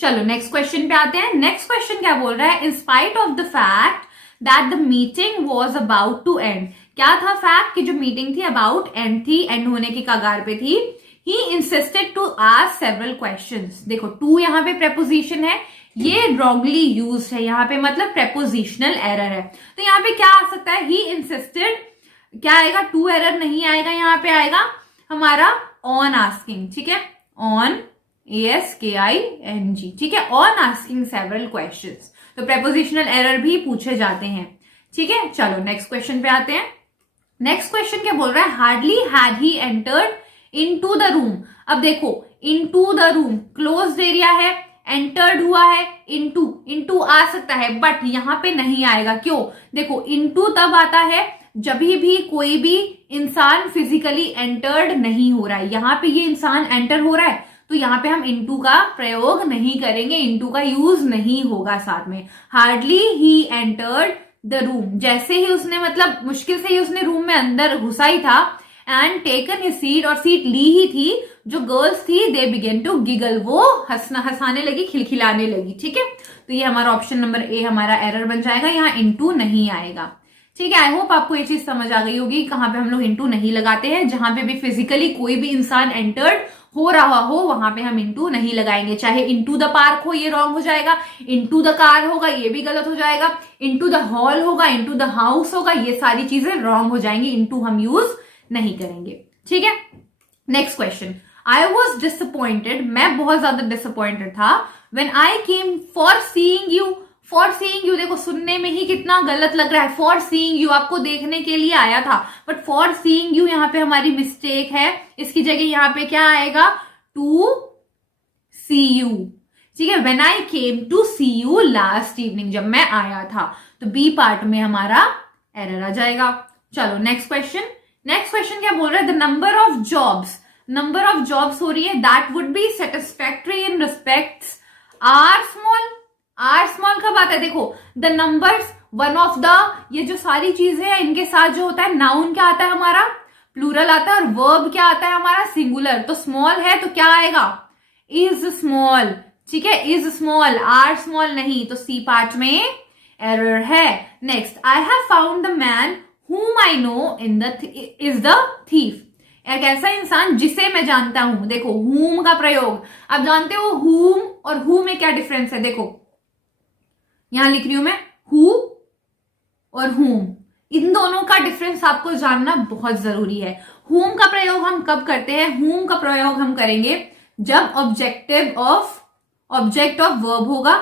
चलो नेक्स्ट क्वेश्चन पे आते हैं। नेक्स्ट क्वेश्चन क्या बोल रहा है, in spite of the fact that the meeting was about to end, क्या था फैक्ट कि जो मीटिंग थी अबाउट एंड थी, एंड होने की कगार पे थी। He insisted to ask several questions, देखो टू यहाँ पे प्रेपोजिशन है, ये रॉन्गली यूज है यहाँ पे, मतलब प्रेपोजिशनल एरर है, तो यहाँ पे क्या आ सकता है, ही इंसिस्टेड, क्या आएगा, टू एरर नहीं आएगा, यहाँ पे आएगा हमारा ऑन आस्किंग, ठीक है, ऑन ASKING, ठीक है, ऑन आस्किंग सेवरल क्वेश्चंस, तो प्रेपोजिशनल एरर भी पूछे जाते हैं, ठीक है। चलो नेक्स्ट क्वेश्चन पे आते हैं। नेक्स्ट क्वेश्चन क्या बोल रहा है, hardly had he entered into the room. अब देखो into the room closed area है, एंटर्ड हुआ है, इनटू आ सकता है, बट यहाँ पे नहीं आएगा, क्यों, देखो इनटू तब आता है जब भी कोई भी इंसान फिजिकली एंटर्ड नहीं हो रहा है, यहाँ पे ये इंसान एंटर हो रहा है, तो यहाँ पे हम इनटू का प्रयोग नहीं करेंगे, इनटू का यूज नहीं होगा साथ में। Hardly he entered the room, जैसे ही उसने, मतलब मुश्किल से ही उसने रूम में अंदर घुसा ही था, एंड टेकन हिज सीट, और सीट ली ही थी, जो गर्ल्स थी दे बिगेन टू गिगल, वो हंसाने लगी, खिलखिलाने लगी, ठीक है। तो ये हमारा ऑप्शन नंबर ए हमारा एरर बन जाएगा, यहाँ इनटू नहीं आएगा, ठीक है। आई होप आपको ये चीज समझ आ गई होगी कहां पे हम लोग इनटू नहीं लगाते हैं, जहां पे भी फिजिकली कोई भी इंसान एंटर्ड हो रहा हो वहां पे हम इनटू नहीं लगाएंगे, चाहे इनटू द पार्क हो ये रॉन्ग हो जाएगा, इनटू द कार होगा ये भी गलत हो जाएगा, इनटू द हॉल होगा, इनटू द हाउस होगा, ये सारी चीजें रॉन्ग हो जाएंगी, इनटू हम यूज नहीं करेंगे, ठीक है। Next question, I was disappointed, मैं बहुत ज्यादा डिसअपॉइंटेड था, when I came for seeing you, for seeing you देखो सुनने में ही कितना गलत लग रहा है, फॉर सीइंग यू आपको देखने के लिए आया था, बट फॉर सीइंग यू यहाँ पे हमारी मिस्टेक है, इसकी जगह यहाँ पे क्या आएगा, टू सी यू, ठीक है। When I came to see you last evening, जब मैं आया था, तो बी पार्ट में हमारा एरर आ जाएगा। चलो नेक्स्ट क्वेश्चन। नेक्स्ट क्वेश्चन क्या बोल रहा है, द नंबर ऑफ जॉब्स हो रही है, that would be satisfactory in respects are small, are small कब आता है, देखो the numbers, one of the, ये जो सारी चीजें हैं इनके साथ जो होता है, नाउन क्या आता है हमारा, प्लूरल आता है, और वर्ब क्या आता है हमारा, सिंगुलर, तो स्मॉल है तो क्या आएगा, इज स्मॉल, ठीक है, इज स्मॉल, आर स्मॉल नहीं, तो सी पार्ट में एरर है। Next, I have found the man whom I know is the thief, एक ऐसा इंसान जिसे मैं जानता हूं, देखो whom का प्रयोग, अब जानते हो whom और who में क्या डिफरेंस है, देखो यहां लिख रही हूं मैं who और whom, इन दोनों का डिफरेंस आपको जानना बहुत जरूरी है। whom का प्रयोग हम कब करते हैं, whom का प्रयोग हम करेंगे जब ऑब्जेक्ट ऑफ वर्ब होगा,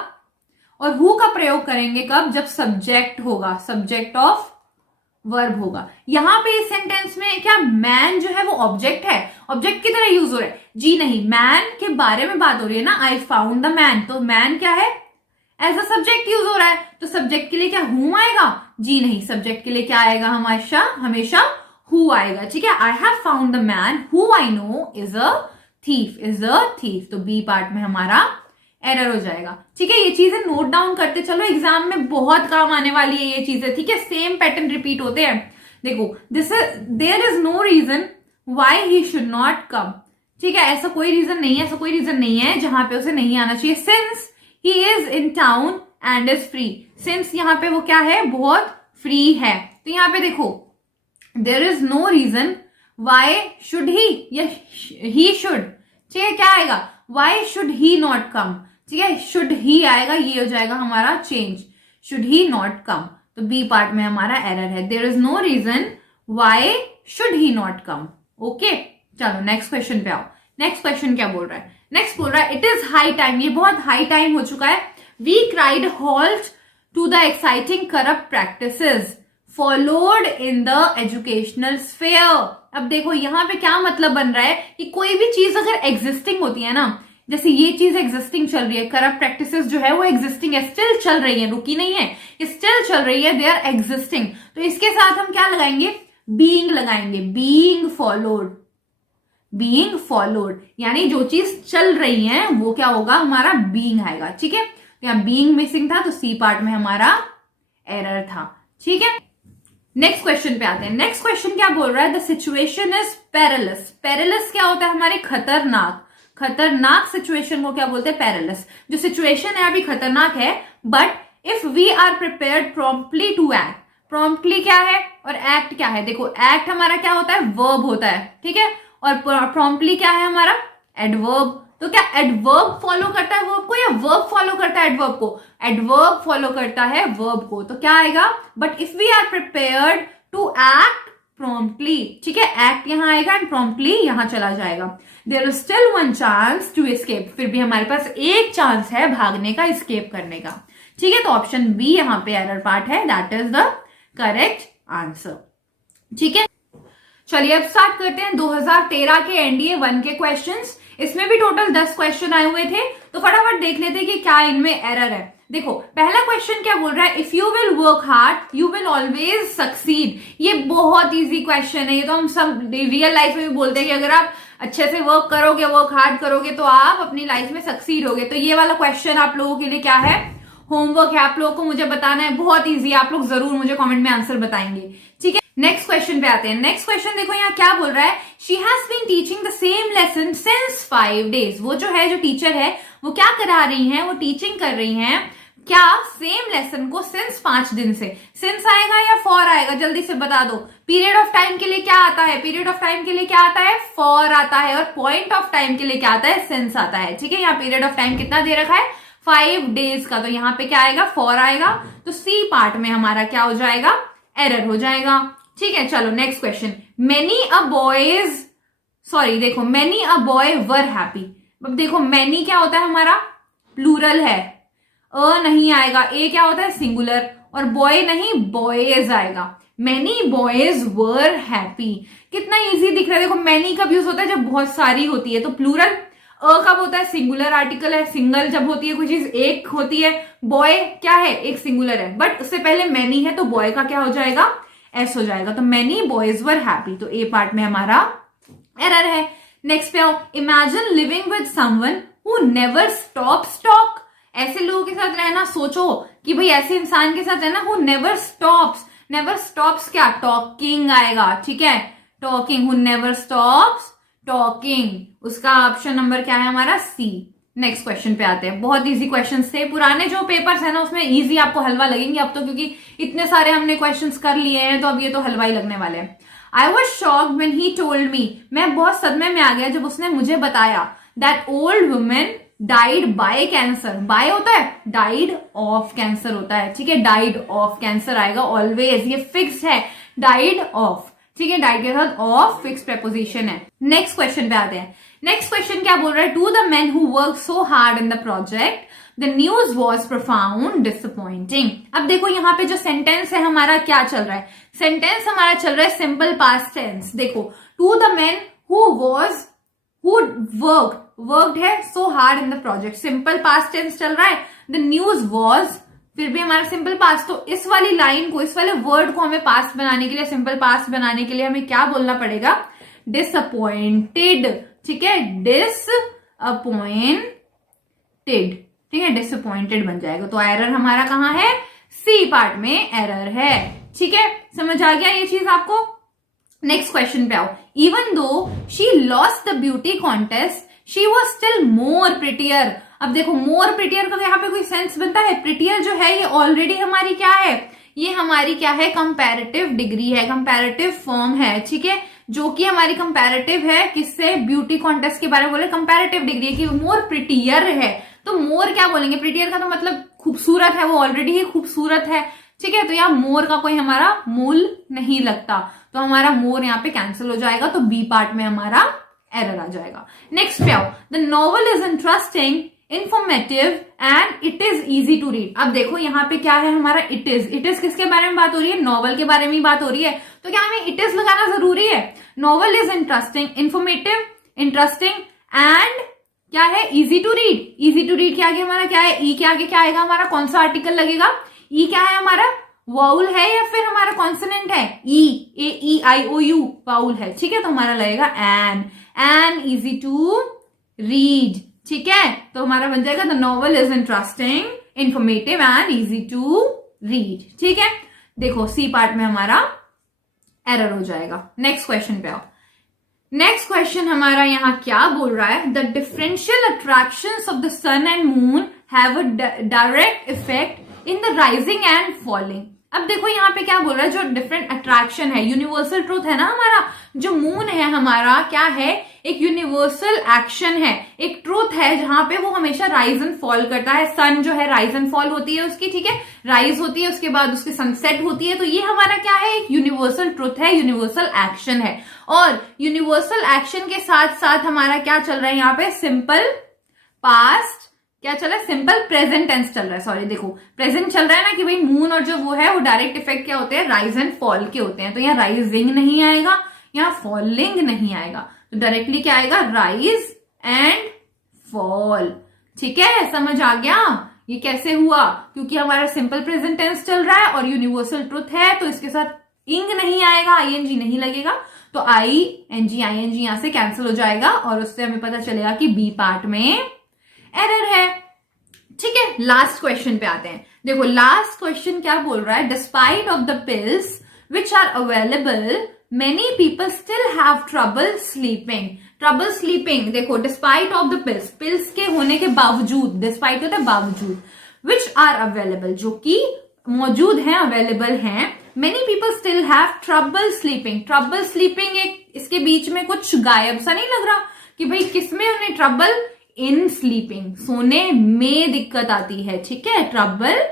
और who का प्रयोग करेंगे कब, जब सब्जेक्ट होगा, सब्जेक्ट ऑफ वर्ब होगा। यहां पे इस सेंटेंस में क्या मैन जो है वो ऑब्जेक्ट है, ऑब्जेक्ट की तरह यूज हो रहा है, जी नहीं, मैन के बारे में बात हो रही है ना, आई फाउंड द मैन, तो मैन क्या है, एज अ सब्जेक्ट यूज हो रहा है, तो सब्जेक्ट के लिए क्या हूं आएगा, जी नहीं, सब्जेक्ट के लिए क्या आएगा, हमेशा हु आएगा, ठीक है। I have found the man who I know is a thief, तो बी पार्ट में हमारा एरर हो जाएगा, ठीक है। ये चीजें नोट डाउन करते चलो, एग्जाम में बहुत काम आने वाली है ये चीजें, ठीक है, सेम पैटर्न रिपीट होते हैं। देखो there is no reason why he should not come, ठीक है, ऐसा कोई रीजन नहीं है जहां पे उसे नहीं आना चाहिए। Since he is in town and is free, since यहाँ पे वो क्या है, बहुत फ्री है, तो यहाँ पे देखो there is no reason why should he should, ठीक है, क्या आएगा, why should he not come, ठीक है, शुड ही आएगा, ये हो जाएगा हमारा change, should he not come, तो बी पार्ट में हमारा एरर है, there is no reason why should he not come. Okay, चलो नेक्स्ट क्वेश्चन पे आओ। नेक्स्ट क्वेश्चन क्या बोल रहा है? नेक्स्ट बोल रहा है इट इज हाई टाइम, ये बहुत हाई टाइम हो चुका है, we cried halt to the exciting corrupt practices followed in the educational sphere. अब देखो यहां पे क्या मतलब बन रहा है कि कोई भी चीज अगर एग्जिस्टिंग होती है ना, जैसे ये चीज एग्जिस्टिंग चल रही है, करप्ट प्रैक्टिसेस जो है वो एग्जिस्टिंग है, स्टिल चल रही है, रुकी नहीं है, स्टिल चल रही है, दे आर एग्जिस्टिंग, तो इसके साथ हम क्या लगाएंगे? बीइंग लगाएंगे, बीइंग फॉलोड, बीइंग फॉलोड, यानी जो चीज चल रही है वो क्या होगा? हमारा बीइंग आएगा। ठीक है, तो यहाँ बीइंग मिसिंग था, तो सी पार्ट में हमारा एरर था। ठीक है, नेक्स्ट क्वेश्चन पे आते हैं। नेक्स्ट क्वेश्चन क्या बोल रहा है? The situation is perilous. Perilous क्या होता है? हमारे खतरनाक, खतरनाक सिचुएशन को क्या बोलते हैं? पेरिलस। जो सिचुएशन है अभी खतरनाक है, but if we are prepared promptly to act, promptly क्या है और एक्ट क्या है? देखो एक्ट हमारा क्या होता है? वर्ब होता है, ठीक है, और प्रॉम्प्टली क्या है हमारा? एडवर्ब। तो क्या एडवर्ब फॉलो करता है वर्ब को या वर्ब फॉलो करता है एडवर्ब को? एडवर्ब फॉलो करता है वर्ब को, तो क्या आएगा? But if we are prepared to act promptly, ठीक है, एक्ट यहां आएगा एंड प्रॉम्प्टली यहां चला जाएगा। There is still one chance to escape, फिर भी हमारे पास एक चांस है भागने का, एस्केप करने का। ठीक है, तो ऑप्शन बी यहां पे एरर पार्ट है, that is the correct answer. ठीक है, चलिए अब स्टार्ट करते हैं 2013 के एनडीए 1 के क्वेश्चंस। इसमें भी टोटल 10 क्वेश्चन आए हुए थे, तो फटाफट देख लेते हैं कि क्या इनमें एरर है। देखो पहला क्वेश्चन क्या बोल रहा है? If you will work hard you will always succeed. ये बहुत इजी क्वेश्चन है, ये तो हम सब रियल लाइफ में भी बोलते हैं कि अगर आप अच्छे से वर्क करोगे, वर्क हार्ड करोगे तो आप अपनी लाइफ में सक्सीड होगे। तो ये वाला क्वेश्चन आप लोगों के लिए क्या है? होमवर्क है, आप लोगों को मुझे बताना है, बहुत इजी है, आप लोग जरूर मुझे कमेंट में आंसर बताएंगे। ठीक है, नेक्स्ट क्वेश्चन पे आते हैं। नेक्स्ट क्वेश्चन देखो यहाँ क्या बोल रहा है? She has been teaching the same lesson since 5 days। वो जो है, जो टीचर है, वो क्या करा रही हैं? वो टीचिंग कर रही हैं क्या? सेम लेसन को सिंस 5 दिन से। सिंस आएगा या फॉर आएगा? जल्दी से बता दो। पीरियड ऑफ टाइम के लिए क्या आता है? पीरियड ऑफ टाइम के लिए क्या आता है? फॉर आता है, और पॉइंट ऑफ टाइम के लिए क्या आता है? सिंस आता है। ठीक है, यहाँ पीरियड ऑफ टाइम कितना दे रखा है? 5 days का, तो यहाँ पे क्या आएगा? फॉर आएगा, तो सी पार्ट में हमारा क्या हो जाएगा? एरर हो जाएगा। ठीक है, चलो next question. Many a boy were happy. अब देखो मेनी क्या होता है हमारा? प्लूरल है, अ नहीं आएगा, ए क्या होता है? सिंगुलर, और बॉय नहीं, बॉयज आएगा। मेनी बॉयज वर हैप्पी, कितना इजी दिख रहा है। देखो मेनी कब यूज होता है? जब बहुत सारी होती है, तो प्लूरल। अ कब होता है? सिंगुलर आर्टिकल है, सिंगल जब होती है कोई चीज, एक होती है। बॉय क्या है? एक सिंगुलर है, बट उससे पहले मेनी है, तो बॉय का क्या हो जाएगा? एस हो जाएगा। तो मेनी बॉयज वर हैप्पी, तो ए पार्ट में हमारा एरर है। नेक्स्ट पे आओ। Imagine living with someone who never stops talk. ऐसे लोगों के साथ रहना, सोचो कि भाई ऐसे इंसान के साथ रहना who never stops. Never stops क्या? टॉकिंग आएगा। ठीक है, talking, who never stops talking. उसका ऑप्शन नंबर क्या है हमारा? सी। नेक्स्ट क्वेश्चन पे आते हैं। बहुत इजी क्वेश्चंस थे, पुराने जो पेपर्स है ना उसमें इजी आपको हलवा लगेंगे अब तो, क्योंकि इतने सारे हमने क्वेश्चंस कर लिए हैं, तो अब ये तो हलवा ही लगने वाले हैं। I was shocked when he told me, मैं बहुत सदमे में आ गया जब उसने मुझे बताया, that old women died by cancer. By होता है, डाइड ऑफ कैंसर होता है। ठीक है, डाइड ऑफ कैंसर आएगा ऑलवेज, ये फिक्स है, डाइड ऑफ। ठीक है, डाइड के साथ ऑफ फिक्स प्रेपोजिशन है। नेक्स्ट क्वेश्चन पे आते हैं। नेक्स्ट क्वेश्चन क्या बोल रहा है? To the men who work so hard in the project the news was profound disappointing. अब देखो यहाँ पे जो सेंटेंस है हमारा क्या चल रहा है? सेंटेंस हमारा चल रहा है सिंपल पास्ट टेंस। देखो to the men who worked है so hard in the project, simple past tense चल रहा है। द न्यूज वॉज, फिर भी हमारा सिंपल पास्ट, तो इस वाली लाइन को, इस वाले वर्ड को हमें पास्ट बनाने के लिए, सिंपल पास्ट बनाने के लिए हमें क्या बोलना पड़ेगा? डिसअपॉइंटेड। ठीक है, डिसअपॉइंटेड। ठीक है, डिसअपॉइंटेड बन जाएगा। तो एरर हमारा कहाँ है? सी पार्ट में एरर है। ठीक है, समझ आ गया ये चीज आपको? नेक्स्ट क्वेश्चन पे आओ। Even though she lost the beauty contest she was still more prettier. अब देखो मोर प्रिटियर का यहाँ पे कोई सेंस बनता है? प्रिटियर जो है ये ऑलरेडी हमारी क्या है? ये हमारी क्या है? कंपैरेटिव डिग्री है, कंपैरेटिव फॉर्म है। ठीक है, जो कि हमारी कंपैरेटिव है किससे? ब्यूटी कॉन्टेस्ट के बारे में बोले, कंपैरेटिव डिग्री है कि मोर प्रिटियर है। तो मोर क्या बोलेंगे? प्रिटियर का तो मतलब खूबसूरत है, वो ऑलरेडी ही खूबसूरत है, ठीक है। तो यहाँ मोर का कोई हमारा मूल नहीं लगता, तो हमारा मोर यहाँ पे कैंसिल हो जाएगा, तो बी पार्ट में हमारा एरर आ जाएगा। नेक्स्ट पे आओ, the novel is interesting, informative and it is easy to read. अब देखो यहाँ पे क्या है हमारा इट इज किसके बारे में बात हो रही है, नॉवल के बारे में बात हो रही है, तो क्या हमें इट इज लगाना जरूरी है। Novel is interesting, informative, interesting and क्या है, easy to read. Easy to read के आगे हमारा क्या है, ई के आगे क्या आएगा हमारा, कौन सा आर्टिकल लगेगा, ई क्या है हमारा, वाउल है या फिर हमारा कॉन्सोनेंट है, ई, ए ई आई ओ यू, वाउल है, ठीक है। तो हमारा लगेगा एन इजी टू रीड, ठीक है। तो हमारा बन जाएगा the novel is interesting, informative and easy to read, ठीक है। देखो सी पार्ट में हमारा एरर हो जाएगा। नेक्स्ट क्वेश्चन पे आओ। नेक्स्ट क्वेश्चन हमारा यहाँ क्या बोल रहा है, the differential attractions of the sun and moon have a direct effect in the rising and falling. अब देखो यहाँ पे क्या बोल रहा है, जो डिफरेंट अट्रैक्शन है, यूनिवर्सल ट्रूथ है ना हमारा, जो मून है हमारा क्या है, एक यूनिवर्सल एक्शन है, एक ट्रूथ है जहां पे वो हमेशा राइज एंड फॉल करता है। सन जो है राइज एंड फॉल होती है उसकी, ठीक है, राइज होती है, उसके बाद उसकी सनसेट होती है, तो ये हमारा क्या है, एक यूनिवर्सल ट्रूथ है, यूनिवर्सल एक्शन है। और यूनिवर्सल एक्शन के साथ साथ हमारा क्या चल रहा है यहाँ पे, सिंपल पास्ट, क्या चल रहा है, सिंपल प्रेजेंट टेंस चल रहा है, सॉरी देखो प्रेजेंट चल रहा है ना, कि भाई मून और जो वो है वो डायरेक्ट इफेक्ट क्या होते हैं, राइज एंड फॉल के होते हैं। तो यहाँ राइजिंग नहीं आएगा, यहाँ फॉलिंग नहीं आएगा, तो डायरेक्टली क्या आएगा, राइज एंड फॉल, ठीक है। समझ आ गया ये कैसे हुआ, क्योंकि हमारा सिंपल प्रेजेंट टेंस चल रहा है और यूनिवर्सल ट्रूथ है, तो इसके साथ इंग नहीं आएगा, आईएनजी नहीं लगेगा, तो आईएनजी यहां से कैंसिल हो जाएगा और उससे हमें पता चलेगा कि बी पार्ट में एरर है, ठीक है। लास्ट क्वेश्चन पे आते हैं। देखो लास्ट क्वेश्चन क्या बोल रहा है, despite of the pills which are available many people still have trouble sleeping. Trouble sleeping, देखो despite of the pills, pills के होने के बावजूद, डिस्पाइट होता है बावजूद, विच आर अवेलेबल जो कि मौजूद हैं, अवेलेबल हैं, many people still have trouble sleeping. Trouble sleeping एक इसके बीच में कुछ गायब सा नहीं लग रहा कि भाई किसमें उन्हें ट्रबल, इन स्लीपिंग, सोने में दिक्कत आती है, ठीक है। ट्रबल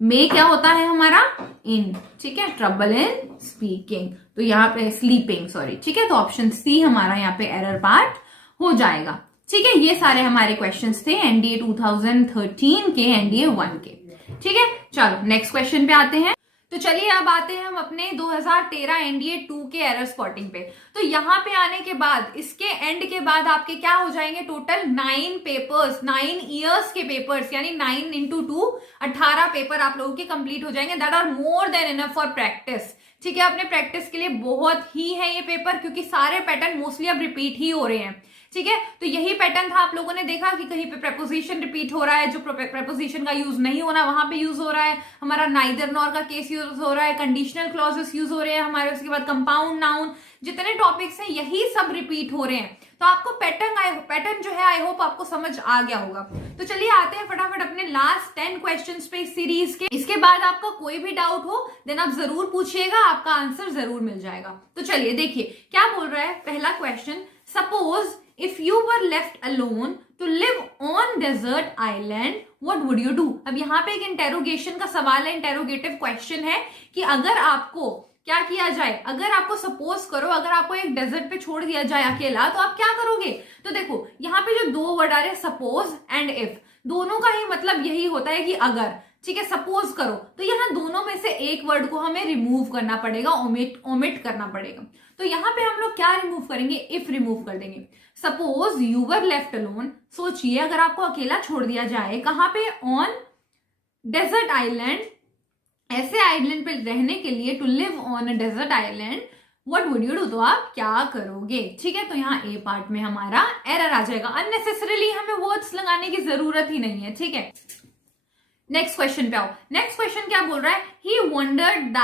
में क्या होता है हमारा, इन, ठीक है, ट्रबल इन स्पीकिंग, तो यहाँ पे स्लीपिंग, सॉरी, ठीक है। तो ऑप्शन सी हमारा यहाँ पे एरर पार्ट हो जाएगा, ठीक है। ये सारे हमारे क्वेश्चंस थे एनडीए 2013 के, एनडीए 1 के, ठीक है। चलो नेक्स्ट क्वेश्चन पे आते हैं। तो चलिए अब आते हैं हम अपने 2013 एनडीए 2 के एरर स्पॉटिंग पे। तो यहाँ पे आने के बाद, इसके एंड के बाद आपके क्या हो जाएंगे, टोटल 9 पेपर्स, 9 ईयर्स के पेपर्स, यानी 9 into 2, 18 पेपर आप लोगों के कंप्लीट हो जाएंगे। That are more than enough for practice, ठीक है। अपने प्रैक्टिस के लिए बहुत ही है ये पेपर, क्योंकि सारे पैटर्न मोस्टली अब रिपीट ही हो रहे हैं, ठीक है। तो यही पैटर्न था, आप लोगों ने देखा कि कहीं पे प्रेपोजिशन रिपीट हो रहा है, जो प्रेपोजिशन का यूज नहीं होना वहां पे यूज हो रहा है, हमारा नाइदर नॉर का केस यूज हो रहा है, कंडीशनल क्लॉजेस यूज हो रहे हैं हमारे, उसके बाद कंपाउंड नाउन, जितने टॉपिक्स हैं यही सब रिपीट हो रहे हैं। तो आपको पैटर्न जो है आई होप आपको समझ आ गया होगा। तो चलिए आते हैं फटाफट अपने लास्ट 10 क्वेश्चंस पे इस सीरीज के। इसके बाद आपका कोई भी डाउट हो देन आप जरूर पूछिएगा, आपका आंसर जरूर मिल जाएगा। तो चलिए देखिए क्या बोल रहा है पहला question, suppose if you were left alone to live on desert island, what would you do? अब यहाँ पे एक इंटेरोगेशन का सवाल है, इंटेरोगेटिव क्वेश्चन है कि अगर आपको क्या किया जाए, अगर आपको सपोज करो, अगर आपको एक डेजर्ट पे छोड़ दिया जाए अकेला, तो आप क्या करोगे। तो देखो यहाँ पे जो दो वर्ड आ रहे हैं, सपोज एंड इफ, दोनों का ही मतलब यही होता है कि अगर, ठीक है, सपोज करो, तो यहाँ दोनों में से एक वर्ड को हमें रिमूव करना पड़ेगा, ओमिट करना पड़ेगा। तो यहाँ पे हम लोग क्या रिमूव करेंगे, इफ रिमूव कर देंगे। Suppose you were left alone, सोचिए अगर आपको अकेला छोड़ दिया जाए, कहाँ पे, ऑन डेजर्ट आइलैंड, ऐसे आइलैंड पे रहने के लिए, to live on a desert island, what would you do, तो आप क्या करोगे, ठीक है। तो यहाँ ए पार्ट में हमारा एरर आ जाएगा, अननेसेसरीली हमें वर्ड्स लगाने की जरूरत ही नहीं है, ठीक है। नेक्स्ट क्वेश्चन पे आओ। नेक्स्ट क्वेश्चन क्या बोल रहा है, ही वंडर्ड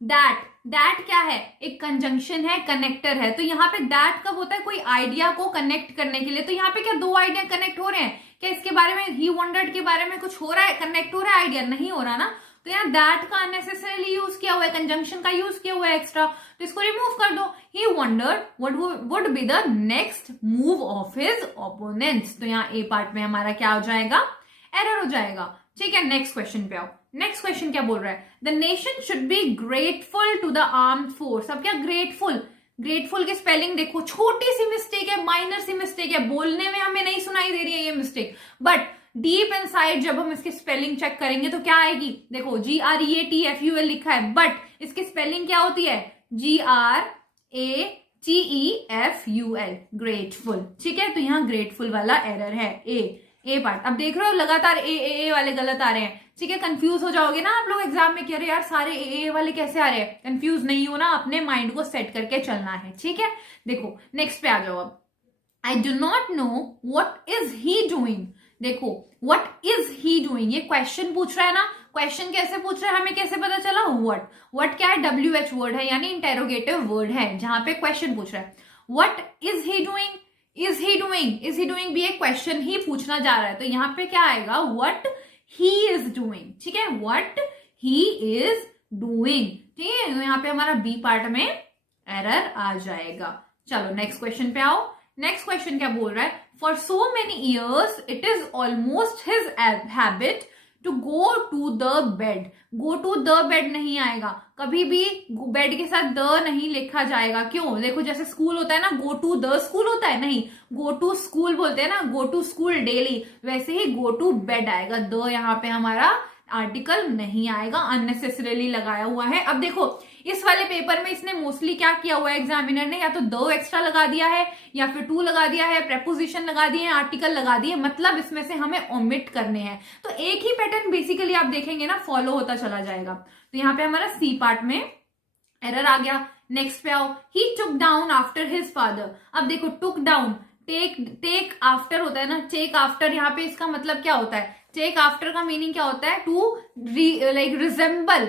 दैट क्या है, एक कंजंक्शन है, कनेक्टर है। तो यहाँ पे दैट कब होता है, कोई आइडिया को कनेक्ट करने के लिए। तो यहाँ पे क्या दो आइडिया कनेक्ट हो रहे हैं क्या, इसके बारे में, ही वंडर्ड के बारे में कुछ हो रहा है, कनेक्ट हो रहा है, आइडिया नहीं हो रहा ना। तो यहाँ दैट का अननेसेसरीली यूज किया हुआ है, कंजंक्शन का यूज किया हुआ है एक्स्ट्रा, तो इसको रिमूव कर दो। He wondered what would be the next move of his opponents. तो यहाँ ए पार्ट में हमारा क्या हो जाएगा, एरर हो जाएगा। ठीक है, नेक्स्ट क्वेश्चन पे आओ। नेक्स्ट क्वेश्चन क्या बोल रहा है, the nation should be grateful to the armed force. अब क्या ग्रेटफुल, ग्रेटफुल की स्पेलिंग देखो, छोटी सी मिस्टेक है, माइनर सी मिस्टेक है, बोलने में हमें नहीं सुनाई दे रही है ये मिस्टेक, बट डीप इनसाइड जब हम इसकी स्पेलिंग चेक करेंगे तो क्या आएगी, देखो GREATFUL लिखा है, बट इसकी स्पेलिंग क्या होती है, GRATEFUL, ग्रेटफुल। ठीक है, तो यहाँ ग्रेटफुल वाला एरर है, ए पार्ट। अब देख रहे हो लगातार ए वाले गलत आ रहे हैं। ठीक है, कंफ्यूज हो जाओगे ना आप लोग एग्जाम में कि अरे यार सारे ए वाले कैसे आ रहे हैं। कंफ्यूज नहीं हो ना, अपने माइंड को सेट करके चलना है। ठीक है, देखो नेक्स्ट पे आ जाओ। अब I do not know what is he doing. देखो व्हाट इज ही डूइंग, ये क्वेश्चन पूछ रहा है ना। क्वेश्चन कैसे पूछ रहा है, हमें कैसे पता चला, व्हाट क्या है, WH वर्ड है, यानी इंटेरोगेटिव वर्ड है जहां पे क्वेश्चन पूछ रहा है। What is he doing, is he doing भी एक क्वेश्चन ही पूछना जा रहा है, तो यहाँ पे क्या आएगा, व्हाट ही इज डूइंग। ठीक है, व्हाट ही इज डूइंग। ठीक है, तो यहाँ पे हमारा बी पार्ट में एरर आ जाएगा। चलो नेक्स्ट क्वेश्चन पे आओ। नेक्स्ट क्वेश्चन क्या बोल रहा है, for so many years it is almost his habit to go to the bed. Go to the bed नहीं आएगा, कभी भी बेड के साथ द नहीं लिखा जाएगा। क्यों, देखो जैसे स्कूल होता है ना, गो टू द स्कूल होता है, नहीं, गो टू स्कूल बोलते हैं ना, गो टू स्कूल डेली, वैसे ही गो टू बेड आएगा। द यहाँ पे हमारा आर्टिकल नहीं आएगा, अननेसेसरीली लगाया हुआ है। अब देखो इस वाले पेपर में इसने मोस्टली क्या किया हुआ है एग्जामिनर ने, या तो द एक्स्ट्रा लगा दिया है, या फिर टू लगा दिया है, प्रेपोजिशन लगा दिए हैं, आर्टिकल लगा दिए, मतलब इसमें से हमें ओमिट करने हैं। तो एक ही पैटर्न बेसिकली आप देखेंगे ना, फॉलो होता चला जाएगा। तो यहाँ पे हमारा सी पार्ट में एरर आ गया। नेक्स्ट पे आओ, he took down after his father. अब देखो टुक डाउन, टेक आफ्टर होता है ना, टेक आफ्टर, यहाँ पे इसका मतलब क्या होता है, टेक आफ्टर का मीनिंग क्या होता है, to like resemble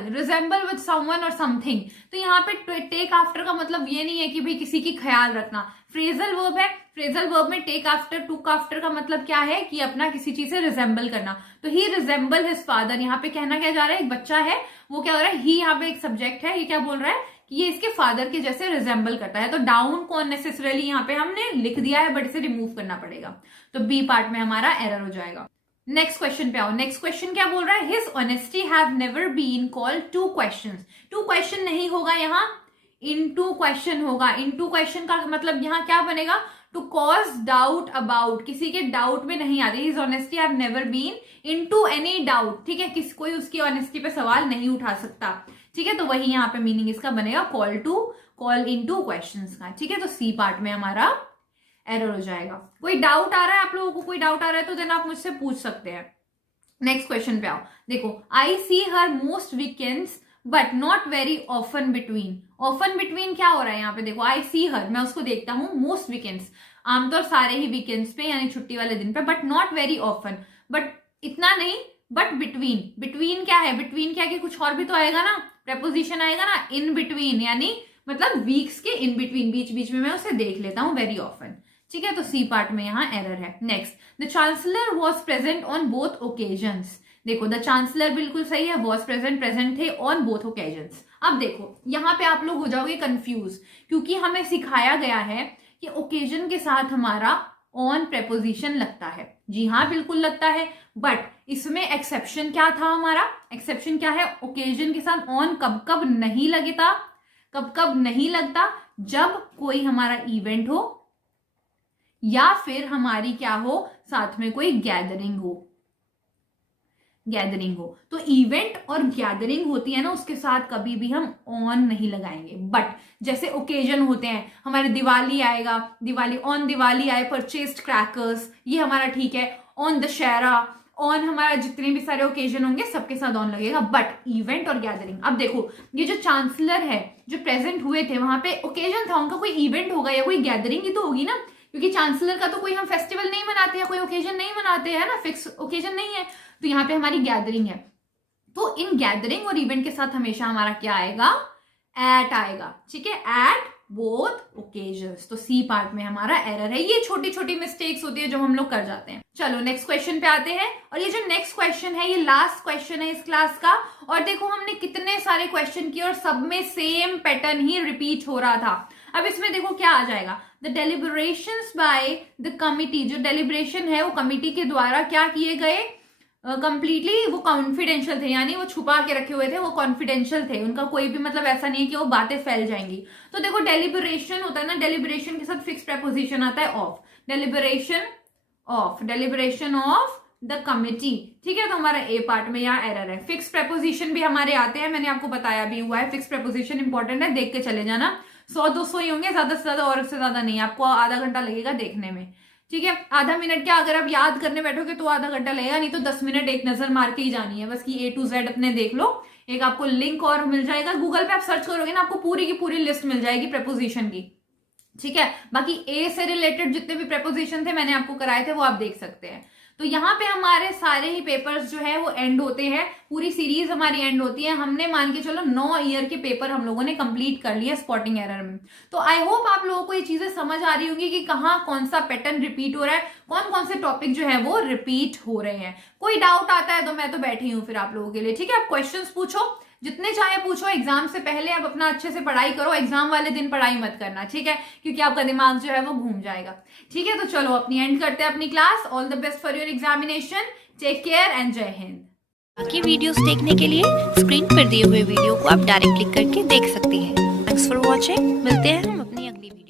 with someone और समथिंग। तो यहाँ पे टेक आफ्टर का मतलब ये नहीं है कि भाई किसी की ख्याल रखना, फ्रेजल वर्ब है, फ्रेजल वर्ब में टेक आफ्टर, टुक आफ्टर का मतलब क्या है कि अपना किसी चीज से रिजेंबल करना। तो ही रिजेंबल हिज फादर, यहाँ पे कहना क्या जा रहा है, एक बच्चा है, वो क्या हो रहा है, ही यहाँ पे एक सब्जेक्ट है, ये क्या बोल रहा है कि ये इसके फादर के जैसे रिजेंबल करता है। तो डाउन को अननेसेसरीली यहाँ पे हमने लिख दिया है, बट इसे रिमूव करना पड़ेगा। तो बी पार्ट में हमारा एरर हो जाएगा। नेक्स्ट क्वेश्चन पे आओ। नेक्स्ट क्वेश्चन क्या बोल रहा है, his honesty have never been called to questions. To question नहीं होगा, यहाँ इनटू क्वेश्चन होगा। इनटू क्वेश्चन का मतलब यहाँ क्या बनेगा, टू कॉज डाउट अबाउट, किसी के डाउट में नहीं आते। His honesty have never been into any doubt. ठीक है, कोई उसकी ऑनेस्टी पे सवाल नहीं उठा सकता। ठीक है, तो वही यहाँ पे मीनिंग इसका बनेगा कॉल इनटू क्वेश्चंस का। ठीक है, तो सी पार्ट में हमारा एरर हो जाएगा। कोई डाउट आ रहा है आप लोगों को, कोई डाउट आ रहा है तो देन आप मुझसे पूछ सकते हैं। नेक्स्ट क्वेश्चन पे आओ। देखो I see her most weekends but not very often between. Often between क्या हो रहा है यहाँ पे, देखो आई सी हर, मैं उसको देखता हूँ, मोस्ट वीकेंड्स, आमतौर सारे ही वीकेंड्स पे यानी छुट्टी वाले दिन पे, but not very often, but इतना नहीं, बट बिटवीन। बिटवीन क्या है, बिटवीन क्या कि कुछ और भी तो आएगा ना, प्रेपोजिशन आएगा ना, इन बिटवीन, यानी मतलब वीक्स के इन बिटवीन, बीच बीच में मैं उसे देख लेता हूँ, वेरी ऑफन। ठीक है, तो सी पार्ट में यहाँ एरर है। Next, the chancellor was present on both occasions. देखो द चांसलर बिल्कुल सही है, वॉज प्रेजेंट थे ऑन बोथ ओकेजन्स। अब देखो यहाँ पे आप लोग हो जाओगे कंफ्यूज, क्योंकि हमें सिखाया गया है कि ओकेजन के साथ हमारा ऑन प्रेपोजिशन लगता है। जी हाँ बिल्कुल लगता है, बट इसमें एक्सेप्शन क्या था हमारा, एक्सेप्शन क्या है, ओकेजन के साथ ऑन कब कब नहीं लगता, कब कब नहीं लगता, जब कोई हमारा इवेंट हो या फिर हमारी क्या हो, साथ में कोई गैदरिंग हो। तो इवेंट और गैदरिंग होती है ना, उसके साथ कभी भी हम ऑन नहीं लगाएंगे। बट जैसे ओकेजन होते हैं, हमारे दिवाली आएगा, दिवाली ऑन दिवाली आए, परचेस्ड क्रैकर्स, ये हमारा ठीक है, ऑन दशहरा, ऑन हमारा जितने भी सारे ओकेजन होंगे सबके साथ ऑन लगेगा। बट इवेंट और गैदरिंग, अब देखो ये जो चांसलर है जो प्रेजेंट हुए थे, वहां पे ओकेजन था, उनका कोई इवेंट होगा या कोई गैदरिंग ही तो होगी ना, क्योंकि चांसलर का तो कोई हम फेस्टिवल नहीं मनाते हैं, कोई ओकेजन नहीं मनाते हैं ना, फिक्स ओकेजन नहीं है, तो यहाँ पे हमारी गैदरिंग है। तो इन गैदरिंग और इवेंट के साथ हमेशा हमारा क्या आएगा, एट आएगा। ठीक है, एट बोथ ओकेजन्स। तो सी पार्ट में हमारा एरर है। ये छोटी छोटी मिस्टेक्स होती है जो हम लोग कर जाते हैं। चलो नेक्स्ट क्वेश्चन पे आते हैं, और ये जो नेक्स्ट क्वेश्चन है ये लास्ट क्वेश्चन है इस क्लास का। और देखो हमने कितने सारे क्वेश्चन किए और सब में सेम पैटर्न ही रिपीट हो रहा था। अब इसमें देखो क्या आ जाएगा, the deliberations by the committee, जो डेलिब्रेशन है वो कमिटी के द्वारा क्या किए गए, कंप्लीटली वो कॉन्फिडेंशियल थे, यानी वो छुपा के रखे हुए थे, वो कॉन्फिडेंशियल थे, उनका कोई भी मतलब ऐसा नहीं है कि वो बातें फैल जाएंगी। तो देखो डेलिबरेशन होता है ना, डेलिबरेशन के साथ फिक्स प्रेपोजिशन आता है of, deliberation of the committee, ठीक है। तो हमारा ए पार्ट में यहाँ एरर है। फिक्स प्रेपोजिशन भी हमारे आते हैं, मैंने आपको बताया भी हुआ है। फिक्स प्रेपोजिशन इंपॉर्टेंट है, देख के चले जाना, 100-200 ही होंगे, ज्यादा से ज्यादा और से ज्यादा नहीं, आपको आधा घंटा लगेगा देखने में, ठीक है। आधा मिनट क्या, अगर आप याद करने बैठोगे तो आधा घंटा लगेगा, नहीं तो 10 मिनट एक नजर मार के ही जानी है बस, कि A to Z अपने देख लो। एक आपको लिंक और मिल जाएगा, गूगल पे आप सर्च करोगे ना, आपको पूरी की पूरी लिस्ट मिल जाएगी प्रेपोजिशन की, ठीक है। बाकी ए से रिलेटेड जितने भी प्रेपोजिशन थे मैंने आपको कराए थे वो आप देख सकते हैं। तो यहाँ पे हमारे सारे ही पेपर्स जो है वो एंड होते हैं, पूरी सीरीज हमारी एंड होती है। हमने मान के चलो 9 ईयर के पेपर हम लोगों ने कंप्लीट कर लिए स्पॉटिंग एरर में। तो आई होप आप लोगों को ये चीजें समझ आ रही होंगी कि कहाँ कौन सा पैटर्न रिपीट हो रहा है, कौन कौन से टॉपिक जो है वो रिपीट हो रहे हैं। कोई डाउट आता है तो मैं तो बैठी हूँ फिर आप लोगों के लिए, ठीक है। आप क्वेश्चंस पूछो, जितने चाहे पूछो। एग्जाम से पहले आप अपना अच्छे से पढ़ाई करो, एग्जाम वाले दिन पढ़ाई मत करना, ठीक है, क्योंकि आपका दिमाग जो है वो घूम जाएगा, ठीक है। तो चलो अपनी एंड करते हैं अपनी class. All the best for your examination, take care and जय हिंद। बाकी वीडियोस देखने के लिए स्क्रीन पर दिए हुए वीडियो को आप डायरेक्ट क्लिक करके देख सकती हैं। थैंक्स फॉर वॉचिंग, मिलते हैं हम अपनी अगली वीडियो।